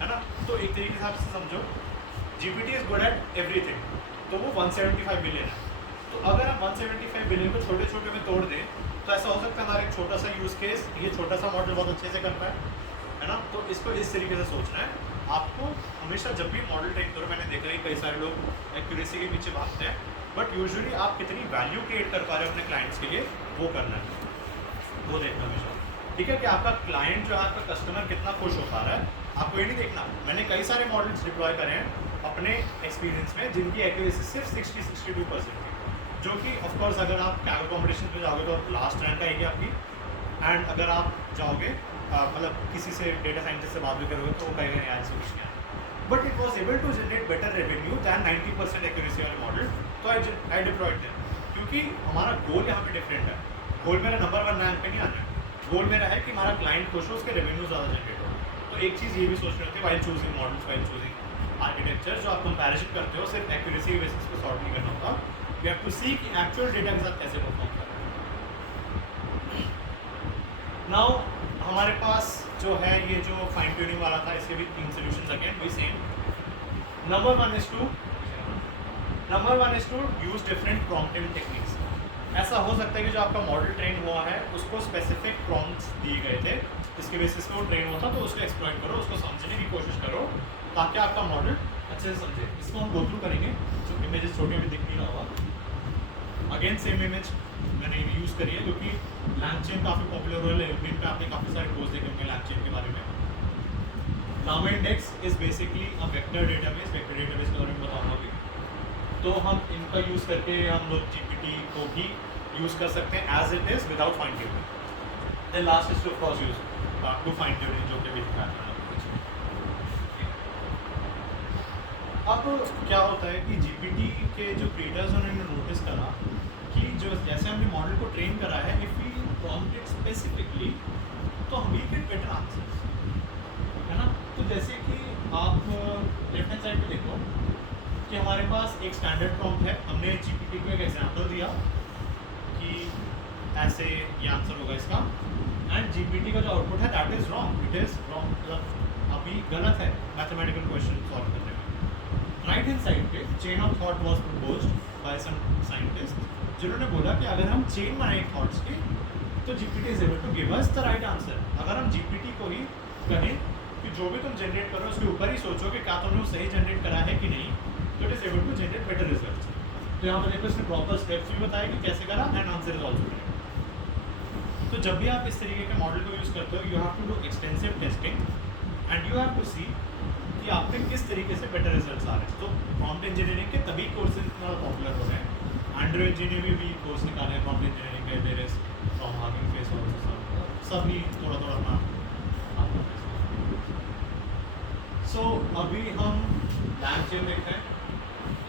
है ना। तो एक तरीके से आप समझो GPT is good at everything, तो वो 175 बिलियन है। तो अगर हम 175 बिलियन को छोटे छोटे में तोड़ दें, तो ऐसा हो सकता है हमारा एक छोटा सा यूज़ केस, ये छोटा सा मॉडल बहुत अच्छे से करता है ना। तो इसको इस तरीके से सोचना है आपको हमेशा। जब भी मॉडल ट्रेन करो, मैंने देखा है कई सारे लोग एक्यूरेसी के पीछे भागते हैं, बट यूजुअली आप कितनी वैल्यू क्रिएट कर पा रहे हो अपने क्लाइंट्स के लिए, वो करना है, वो देखना हमेशा। ठीक है कि आपका क्लाइंट जो है, आपका कस्टमर कितना खुश हो पा रहा है, आपको ये नहीं देखना। मैंने कई सारे मॉडल्स डिप्लॉय करे हैं अपने एक्सपीरियंस में, जिनकी एक्यूरेसी सिर्फ 60-62% थी, जो कि ऑफकोर्स अगर आप कैगो कॉम्पिटिशन पे जाओगे तो लास्ट रैंक आएगी आपकी, एंड अगर आप जाओगे मतलब किसी से डेटा साइंटिस्ट से बात भी करोगे तो वो कहेगा यार से कुछ नहीं है। But it was able to generate better revenue than 90% accuracy वाले मॉडल। तो आई डिप्लॉयड देम, क्योंकि हमारा गोल यहाँ पे डिफरेंट है। गोल मेरा नंबर 1 रैंक पे नहीं आना है, गोल मेरा है कि हमारा क्लाइंट खुश हो, उसके रेवेन्यू ज़्यादा जनरेट हो। तो एक चीज़ ये भी सोचनी होती है while choosing models, while choosing architecture, जो आप कंपैरिजन करते हो सिर्फ एक्यूरेसी के बेसिस पे सॉर्ट नहीं करना होता, यू हैव टू सी कि एक्चुअल डेटा के साथ कैसे परफॉर्म कर रहे हैं। नाउ हमारे पास जो है ये जो फाइन ट्यूनिंग वाला था, इसके भी 3 solutions again we same. Number one is to use different prompting techniques. ऐसा हो सकता है कि जो आपका मॉडल ट्रेन हुआ है उसको स्पेसिफिक प्रॉम्प्ट्स दिए गए थे, इसके बेसिस पे वो ट्रेन होता, तो उसको एक्सप्लॉइट करो, उसको समझने की कोशिश करो ताकि आपका मॉडल अच्छे से समझे। इसको हम गो थ्रू करेंगे, तो इमेजेस छोटे अभी दिख नहीं रहा होगा। अगेन सेम इमेज मैंने यूज़ करी है क्योंकि लैंगचेन काफ़ी पॉपुलर हुआ है, लिंक्डइन पे आपने काफ़ी सारे पोस्ट देखे होंगे लैंगचेन के बारे में। Llama Index is basically a vector database के बारे में बताऊँगा अभी। तो हम इनका यूज़ करके हम लोग जीपीटी को भी यूज़ कर सकते हैं as it is without fine tuning. Then last is to of course use to fine tuning, जो कि भी दिखाया। अब क्या होता है कि जीपीटी के जो क्रिएटर्स उन्होंने नोटिस करा कि जो जैसे हमने मॉडल को ट्रेन करा है, if we prompt it specifically तो हम गेट बेटर आंसर्स, है ना। तो जैसे कि आप लेफ्ट हैंड साइड पे देखो कि हमारे पास एक स्टैंडर्ड प्रॉम्प्ट है, हमने जीपीटी को एक एग्जांपल दिया कि ऐसे ये आंसर होगा इसका, एंड जीपीटी का जो आउटपुट है that is wrong, it is wrong, मतलब अभी गलत है मैथमेटिकल क्वेश्चन सॉल्व करने में। राइट हैंड साइड पे chain of thought was proposed by some scientist, जिन्होंने बोला कि अगर हम चेन बनाए थॉट्स की तो GPT is able to give us the right answer. अगर हम जीपीटी को ही कहें कि जो भी तुम जनरेट करो उसके ऊपर ही सोचो कि क्या तुमने वो सही जनरेट करा है कि नहीं, तो it is able to generate better results. तो यहाँ पर देखो इसने प्रॉपर स्टेप्स भी बताया कि कैसे करा, and answer is also correct. तो जब भी आप इस तरीके के मॉडल को यूज़ करते हो, you have to do extensive testing and you have to see कि आपने किस तरीके से बेटर रिजल्ट्स आ रहे हैं। तो प्रॉम्प्ट इंजीनियरिंग के तभी कोर्सेज इतना पॉपुलर हो रहे हैं। एंड्रॉइड इंजीनियरिंग भी कोर्स निकाले हैं प्रॉम्प्ट इंजीनियरिंग के, there is from Hugging Face और सभी थोड़ा थोड़ा अपना। सो अभी हम लैंगचेन देखते हैं,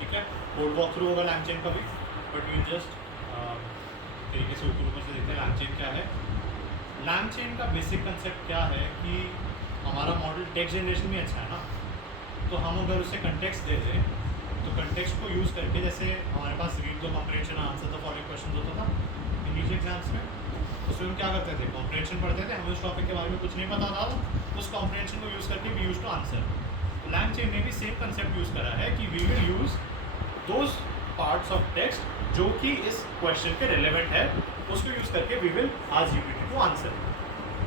ठीक है। कोड वॉक थ्रू होगा लैंगचेन का भी, बट वी जस्ट तरीके से ऊपर से देखते हैं लैंगचेन क्या है। लैंगचेन का बेसिक कंसेप्ट क्या है कि हमारा मॉडल टेक्स्ट जनरेशन में अच्छा है ना, तो हम अगर उसे कंटेक्स्ट दे दें तो कंटेक्स्ट को यूज़ करके, जैसे हमारे पास read the comprehension answer the following question होता था इंग्लिश एग्जाम्स में, उसमें हम क्या करते थे, कॉम्प्रिहेंशन पढ़ते थे, हमें उस टॉपिक के बारे में कुछ नहीं पता था, उस कॉम्प्रिहेंशन को यूज़ करके we use to answer. LangChain ने भी सेम कंसेप्ट यूज़ करा है कि we will use those parts of text जो कि इस क्वेश्चन के रिलेवेंट है, उसको यूज़ करके we will ask GPT to answer.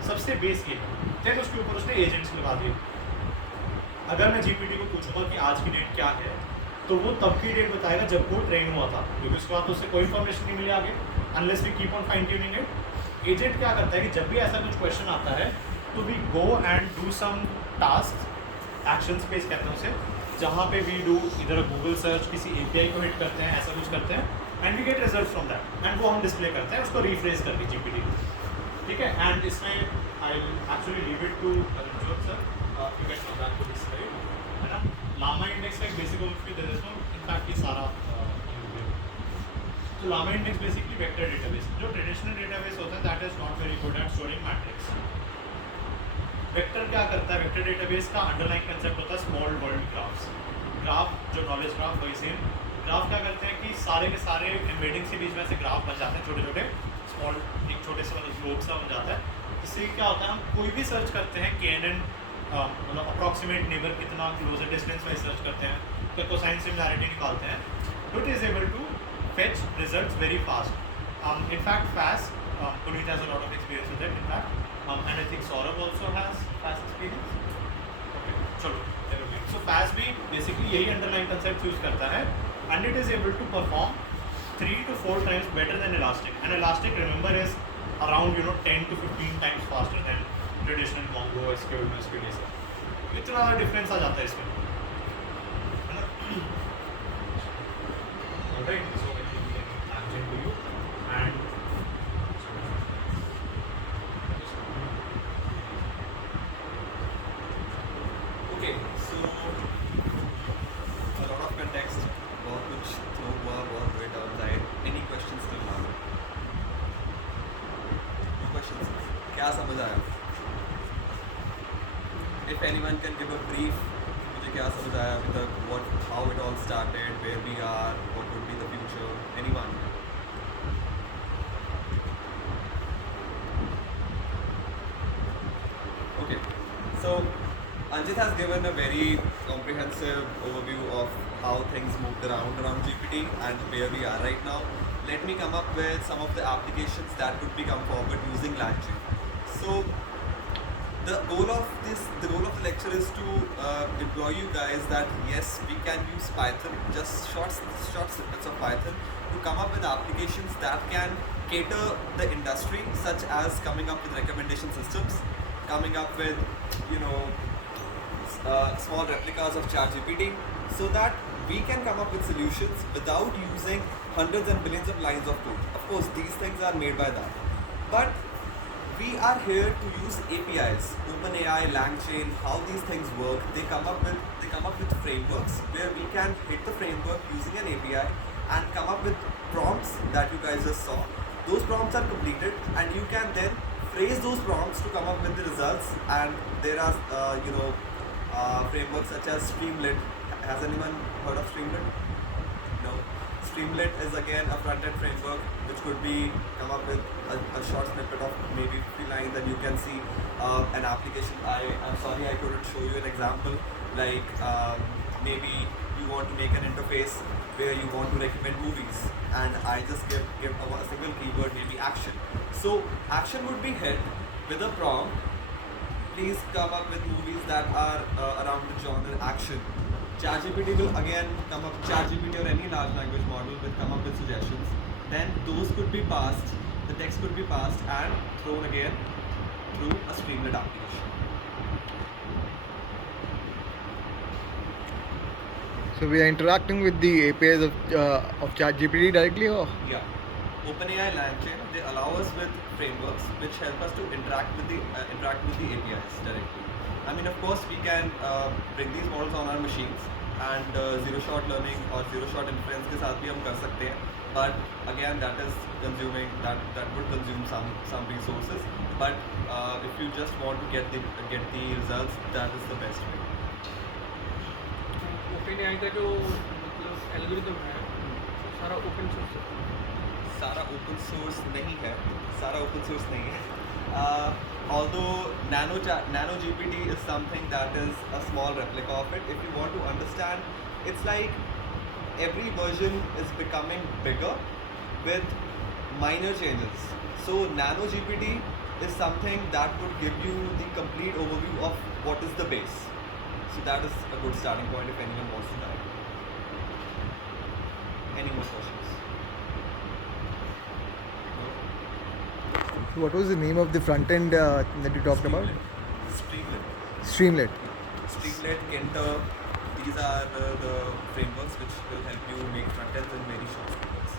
सबसे बेस ये है। देन उसके ऊपर उसने एजेंट्स लगा दिए। अगर मैं जीपीटी को पूछूंगा कि आज की डेट क्या है, तो वो तब की डेट बताएगा जब वो ट्रेन हुआ था, क्योंकि उसके बाद तो उससे कोई इन्फॉर्मेशन नहीं मिली आगे, unless we keep on fine tuning it. Agent क्या करता है कि जब भी ऐसा कुछ क्वेश्चन आता है तो we go and do some task, action space कहते हैं उसे, जहाँ पे वी डू इधर गूगल सर्च, किसी एपीआई को हिट करते हैं, ऐसा कुछ करते हैं, and we get result from that, and वो हम डिस्प्ले करते हैं उसको रिफ्रेश करके जीपीटी, ठीक है। एंड इसमें I actually leave it to Ranjot sir, you can come back to this slide, है ना। लामा इंडेक्स का एक बेसिक ओवरव्यू दे देता हूँ, इनफैक्ट ये सारा तो Llama Index basically vector database, जो ट्रेडिशनल डेटाबेस होता है that is not very good at storing matrix. Vector क्या करता है, वेक्टर डेटाबेस का अंडरलाइन कंसेप्ट होता है स्मॉल वर्ल्ड ग्राफ्स। ग्राफ जो नॉलेज ग्राफ वही सेम ग्राफ क्या करते हैं कि सारे के सारे एम्बेडिंग्स के बीच में ऐसे ग्राफ बन जाते हैं, छोटे छोटे स्मॉल, एक छोटे से मतलब ग्लोब सा बन जाता है। इससे क्या होता है, हम कोई भी सर्च करते हैं KNN, मतलब अप्रॉक्सीमेट नेबर कितना क्लोज है, डिस्टेंस वाइज सर्च करते हैं, तो कोसाइन सिमिलैरिटी निकालते हैं, तो it is able to fetch results very fast. In fact, fast, Puneet has a lot of experience with it. In fact, and I think Saurabh also has fast experience. Okay, चलो, never mind. So fast भी basically यही underlying concept use करता है, and it is able to perform 3 to 4 times better than Elastic. And Elastic, remember, is around 10 to 15 times faster than traditional Mongo, SQL, MySQL. इतना difference आ जाता है इसमें, है ना? Alright, so to you and okay, so a lot of context, बहुत कुछ throw हुआ, बहुत wait outside. Any questions till now? No questions? क्या समझ आया? If anyone can give a brief, मुझे क्या समझ आया अभी तक, what, how it all started, where we are, what would be the future? Anyone? Okay, so Anjit has given a very comprehensive overview of how things moved around GPT and where we are right now. Let me come up with some of the applications that could be come forward using LangChain. So the goal of the lecture is to employ you guys that yes, we can use Python, just short snippets of Python, to come up with applications that can cater the industry, such as coming up with recommendation systems, coming up with, you know, small replicas of ChatGPT, so that we can come up with solutions without using hundreds and billions of lines of code. Of course, these things are made by that, but we are here to use APIs, OpenAI, LangChain, how these things work. They come up with frameworks where we can hit the framework using an API and come up with prompts that you guys just saw. Those prompts are completed, and you can then phrase those prompts to come up with the results. And there are frameworks such as Streamlit. Has anyone heard of Streamlit? No. Streamlit is again a front-end framework which could be come up with a short snippet of maybe 50 lines, and you can see an application. I'm sorry I couldn't show you an example. Like maybe you want to make an interface where you want to recommend movies, and I just give a single keyword, maybe action. So action would be hit with a prompt. Please come up with movies that are around the genre action. ChatGPT will again come up, ChatGPT or any large language model will come up with suggestions. Then those could be passed, the text could be passed and thrown again through a Streamlit application. So we are interacting with the APIs of ChatGPT directly, or? Yeah. OpenAI, LangChain, they allow us with frameworks which help us to interact with the APIs directly. I mean, of course, we can bring these models on our machines, and zero-shot learning or zero-shot inference के साथ भी हम कर सकते हैं. But again, that would consume some resources. But if you just want to get the results, that is the best way. OpenAI का जो मतलब एल्गोरिथम है सारा ओपन सोर्स है. सारा ओपन सोर्स नहीं है. Although Nano GPT is something that is a small replica of it. If you want to understand, it's like every version is becoming bigger with minor changes. So Nano GPT is something that would give you the complete overview of what is the base. So that is a good starting point if anyone wants to dive. Any more questions? So what was the name of the front end that you talked about? Streamlit. Streamlit. Kinter, these are the frameworks which will help you make front ends in very short snippets.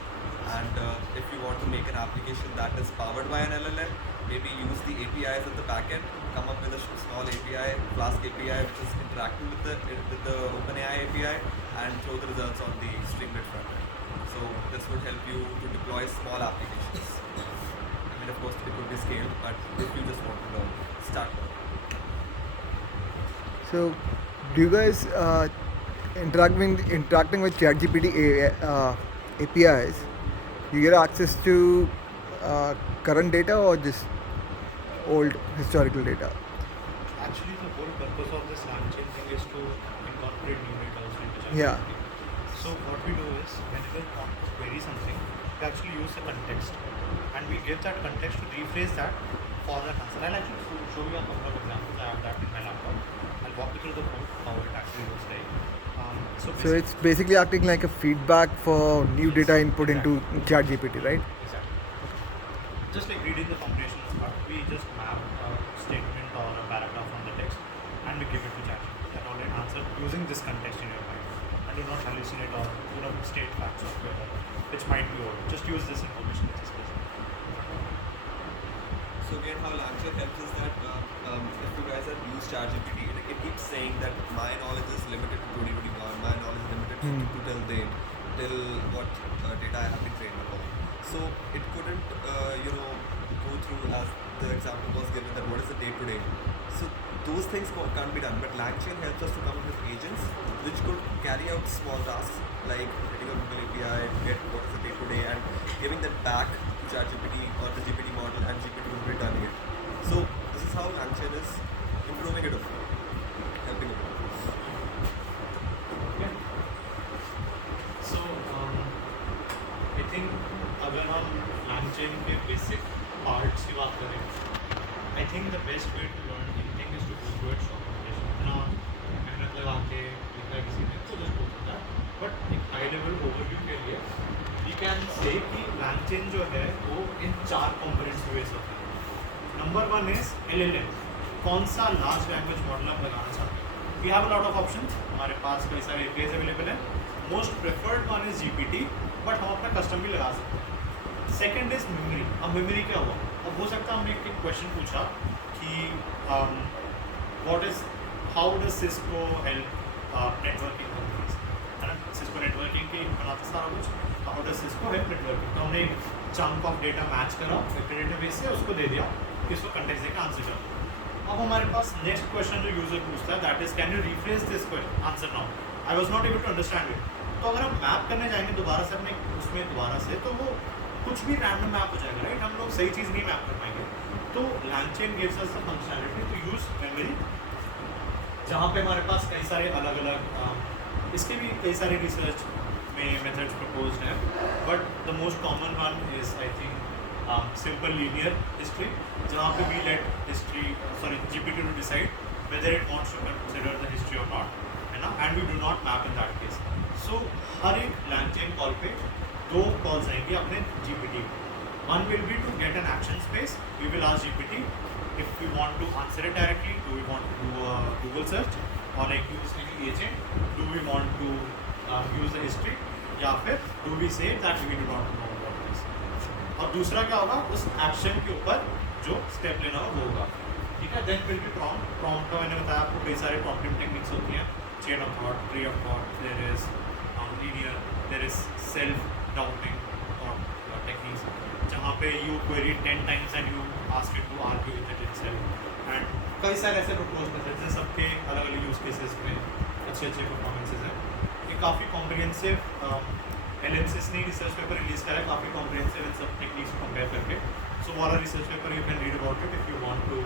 And if you want to make an application that is powered by an LLM, maybe use the APIs at the back end, come up with a small API, Flask API, which is interacting with the OpenAI API, and throw the results on the Streamlit front end. So this would help you to deploy small applications. I mean, of course, it would be scaled, but if you just want to learn, start. So do you guys interacting with ChatGPT APIs? You get access to current data or just old historical data? Actually, the whole purpose of this LangChain thing is to incorporate new data also into ChatGPT. Yeah. So what we do is, whenever we want to query something, we actually use the context, and we give that context to rephrase that for that answer. I'll actually show you a couple of examples. I have that in my laptop. I'll walk you through the code, how it actually looks like. So it's basically acting like a feedback for new data input into ChatGPT, right? Exactly. Just like reading the combinations part, we just map a statement or a paragraph from the text and we give it to ChatGPT. That all answer using this context in your mind. And do not hallucinate or state facts of your which might be old. Just use this information which is present. So again, how LangChain helps is that if you guys have used ChatGPT, it keeps saying that my knowledge is limited to 2021, my knowledge is limited to till date, till what data I have been trained upon. So it couldn't, go through as the example was given that what is the day to day. So those things can't be done, but LangChain helps us to come up with agents which could carry out small tasks like hitting a Google API, get what is the day to day, and giving that back to ChatGPT or the GPT model, and GPT will be returning it. So this is how LangChain is improving it, helping it. Okay. So I think अगर हम LangChain के basic parts की बात करें, I think the best way to learn anything number 1 is LLM. कौन सा large language model आप लगाना चाहते हैं? We have a lot of option, हमारे पास कई सारे APIs अवेलेबल हैं. Most preferred one is GPT, but हम अपना कस्टम भी लगा सकते हैं. Second is memory. अब मेमोरी क्या हुआ? अब हो सकता है हमने एक क्वेश्चन पूछा कि what is how does Cisco help networking companies, है ना? सिस्को नेटवर्किंग की बनाता सारा कुछ. How does Cisco help networking? तो हमने एक चंक ऑफ डेटा मैच करा वेक्टर डेटाबेस से, उसको दे दिया कि इसको कंटेक्स्ट देकर आंसर करो. अब हमारे पास नेक्स्ट क्वेश्चन जो यूजर पूछता है that is can you refresh this answer now, I was not able to understand it. तो अगर हम मैप करने जाएंगे दोबारा से अपने उसमें दोबारा से, तो वो कुछ भी रैंडम मैप हो जाएगा, राइट? हम लोग सही चीज़ नहीं मैप कर पाएंगे. तो LangChain gives us the functionality to use memory, जहाँ पे हमारे पास कई सारे अलग अलग इसके भी कई सारे रिसर्च में मेथड्स प्रपोज्ड हैं, but the most common one is I think simple linear history, जहाँ पे we let GPT to decide whether it wants to consider the history or not, है ना? And we do not map in that case. So हर एक LangChain call पे 2 calls आएंगे अपने GPT को. One will be to get an action space. We will ask GPT if we want to answer it directly, do we want to do a Google search, or like use any agent, do we want to use the history, या फिर do we say that we do not know about this. और दूसरा क्या होगा, उस action के ऊपर जो स्टेप लेना हो वो होगा. ठीक है. Then will be prompt. Prompt का मैंने बताया आपको कई सारे प्रॉम्प्टिंग टेक्निक्स होती हैं. Chain of thought, tree of thought, there is linear, there is self doubting thought techniques, जहाँ पे you query 10 times and you ask it to argue with it itself. And कई सारे ऐसे प्रपोज मेथड्स हैं, सबके अलग अलग यूज केसेस में अच्छे परफॉर्मेंसेज हैं. ये काफ़ी कॉम्प्रिहेंसिव LMSIS ने रिसर्च पेपर रिलीज करा है, काफ़ी कॉम्प्रिहेंसिव इन सब टेक्निक्स को कंपेयर करके. सो वो वाला research paper you can read about it if you want to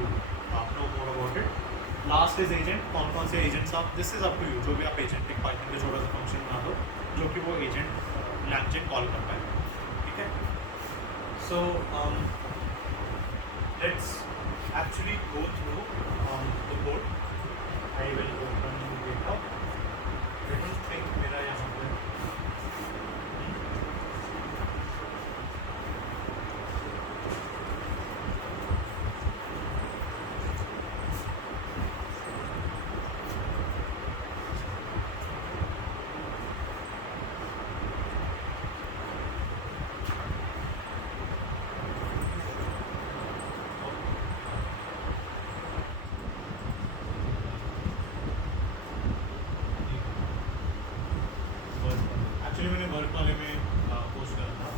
know more about it. Last is agent. कौन कौन से एजेंट्स आप, this is up to you. जो भी आप एजेंट एक पाइथन का छोटा सा फंक्शन बना दो जो कि वो एजेंट LangChain कॉल करता है. ठीक है. So let's actually go through the code. I will open GitHub. I don't think मेरा यहाँ पे एक्चुअली मैंने वर्क वाले में पोस्ट करा था.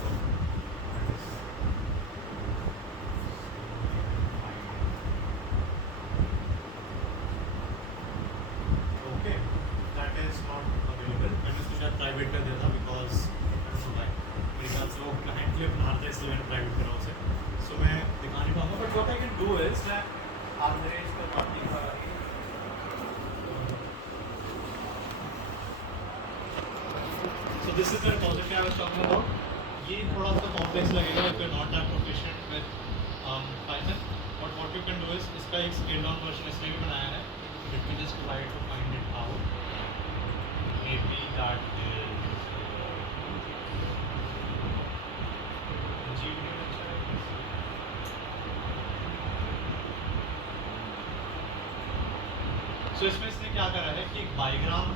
Okay, that is not available. मैंने उसको शायद प्राइवेट कर दिया था बिकॉज मेरे ख्याल से वो क्लाइंट के लिए बना था, इसलिए मैंने प्राइवेट करा उसे. सो मैं दिखा नहीं पाऊँगा, but what I can do is मैं एवरेज का बात नहीं कर रही. So this is the repository I was talking about. ये थोड़ा सा कॉम्प्लेक्स लगेगा if you're not that proficient with Python. But what you can do is इसका एक scaled down version इसलिए भी बनाया है. Let me just try to find it out. Maybe that is So इसमें इसने क्या करा है कि एक बाइग्राम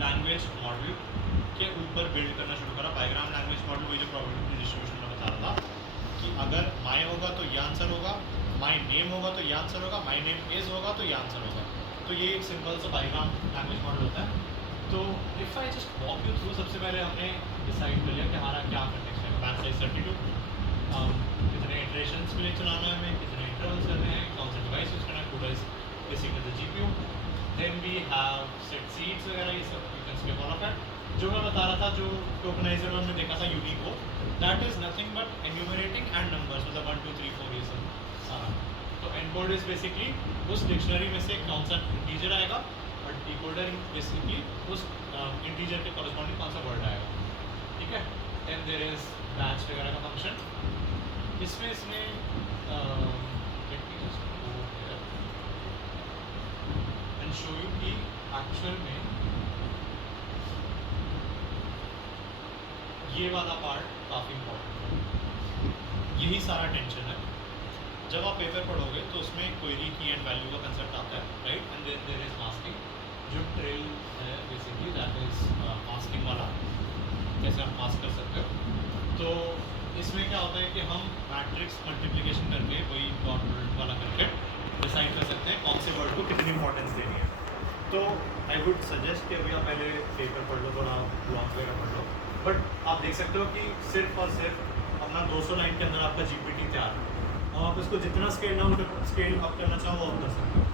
लैंग्वेज मॉडल के ऊपर बिल्ड करना शुरू करा. बाइग्राम लैंग्वेज मॉडल वही जो प्रोबेबिलिटी डिस्ट्रीब्यूशन में बता रहा था कि अगर माई होगा तो ये आंसर होगा, माई नेम होगा तो ये आंसर होगा, माई नेम इज होगा तो ये आंसर होगा. तो ये एक सिंपल सा बाइग्राम लैंग्वेज मॉडल होता है. तो if I just walk you through, सबसे पहले हमने डिसाइड कर लिया कि हमारा क्या कंटेक्स्ट है. बैच साइज 32, कितने इटरेशंस के लिए चलाना है हमें, कितने इंटरवल्स करने हैं, कौन सा डिवाइस यूज़ करना है, to device basically the GPU. Then we have set seeds वगैरह, ये सब you can skip all of that. जो मैं बता रहा था, जो टोकनाइजर में हमने देखा था यूनिको, that is nothing but enumerating and numbers, मतलब 1 2 3 4 ये सब सारा. तो एनकोड इज बेसिकली उस डिक्शनरी में से कौन सा इंटीजर आएगा, और डिकोडर बेसिकली उस इंटीजर के कॉरस्पॉन्डिंग कौन सा वर्ड आएगा. ठीक है. देन देयर इज बैच वगैरह का फंक्शन. इसमें इसने let me just go here and show you कि एक्चुअल में ये वाला पार्ट काफ़ी इम्पोर्टेंट है. यही सारा टेंशन है. जब आप पेपर पढ़ोगे तो उसमें क्वेरी की एंड वैल्यू का कंसेप्ट आता है, right, and then there is masking, जो ट्रेल है बेसिकली दैट इज मास्किंग वाला, कैसे आप मास्क कर सकते हो। तो इसमें क्या होता है कि हम मैट्रिक्स मल्टीप्लिकेशन करके वही डॉट प्रोडक्ट वाला करके डिसाइड कर सकते हैं कौन से वर्ड को कितनी इंपॉर्टेंस देनी है। तो आई वुड सजेस्ट कि अभी आप पहले पेपर पढ़ लो, थोड़ा लॉन्ग वगैरह पढ़ लो, बट आप देख सकते हो कि सिर्फ और सिर्फ अपना 200 लाइन के अंदर आपका GPT तैयार है, और आप इसको जितना स्केल अप करना चाहो वो आप कर सकते हो।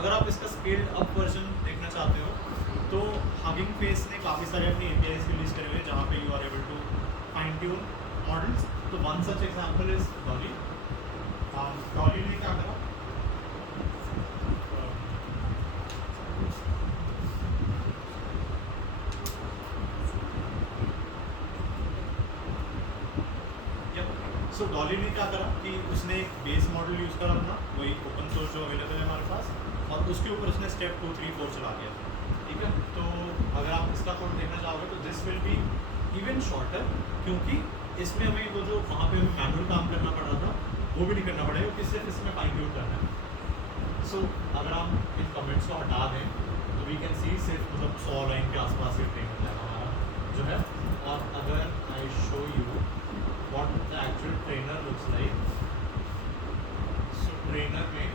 अगर आप इसका स्केल अप वर्जन देखना चाहते हो तो हगिंग फेस ने काफ़ी सारे अपनी APIs रिलीज करे हुए हैं जहाँ पे you are able to fine tune models. तो one such example is Dolly. Dolly ने क्या करा, सो डॉली ने क्या करा कि उसने एक बेस मॉडल यूज़ करा अपना, वही ओपन सोर्स जो अवेलेबल है हमारे पास, और उसके ऊपर उसने स्टेप 2, 3, 4 चला दिया, ठीक है। तो अगर आप इसका कोड देखना चाहोगे तो this will be even shorter, क्योंकि इसमें हमें वो जो वहाँ पे हमें मैनुअल काम करना पड़ रहा था वो भी नहीं करना पड़ेगा, क्योंकि सिर्फ इसमें फाइन ट्यून करना है। सो अगर हम इन कमेंट्स को हटा दें तो वी कैन सी सिर्फ मतलब 100 लाइन के आसपास ये ट्रेन हो जाएगा हमारा जो है। और अगर I show you what the actual trainer looks like, so trainer में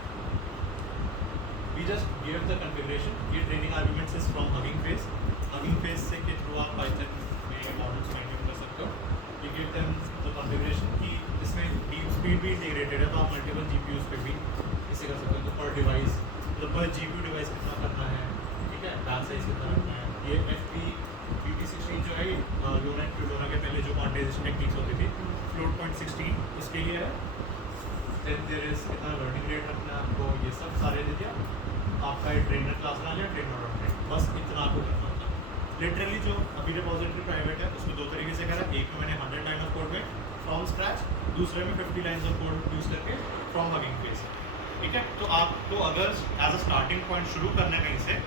we just give the configuration, ये training arguments is from Hugging Face से के through आप Python में models फाइन ट्यून कर सकते हो। you give them the configuration कि इसमें deep speed भी integrated है, तो आप multiple GPUs पे भी इसे कर सकते हो। तो per device मतलब per GPU device कितना करना है, ठीक है, batch size कितना रखना है। ये FP16 जो है यूना एंड फ्यूडोरा के पहले जो क्वांटाइजेशन टेक्निक्स होती थी, फ्लोट पॉइंट 16 इसके लिए है। देन देयर इज कितना लर्निंग रेट रखना है आपको, ये सब सारे दे दिया। आपका ये ट्रेनर क्लास ना जाए, ट्रेनर डॉट ट्रेन, बस इतना आपको करना होता है। लिटरली जो अभी रिपोजिटरी प्राइवेट है उसमें 2 तरीके से करा, एक में मैंने 100 लाइन ऑफ कोड में फ्रॉम स्क्रैच, दूसरे में 50 लाइन्स ऑफ कोड यूज़ करके फ्रॉम हगिंग फेस, ठीक है। तो आपको अगर एज अ स्टार्टिंग पॉइंट शुरू करना है कहीं से,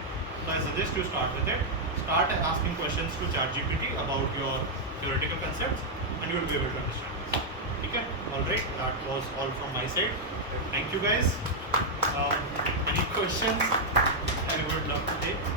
तो I suggest you start with it. Start asking questions to ChatGPT about your theoretical concepts and you will be able to understand this. Okay? Alright, that was all from my side. Thank you guys. Any questions I would love to take?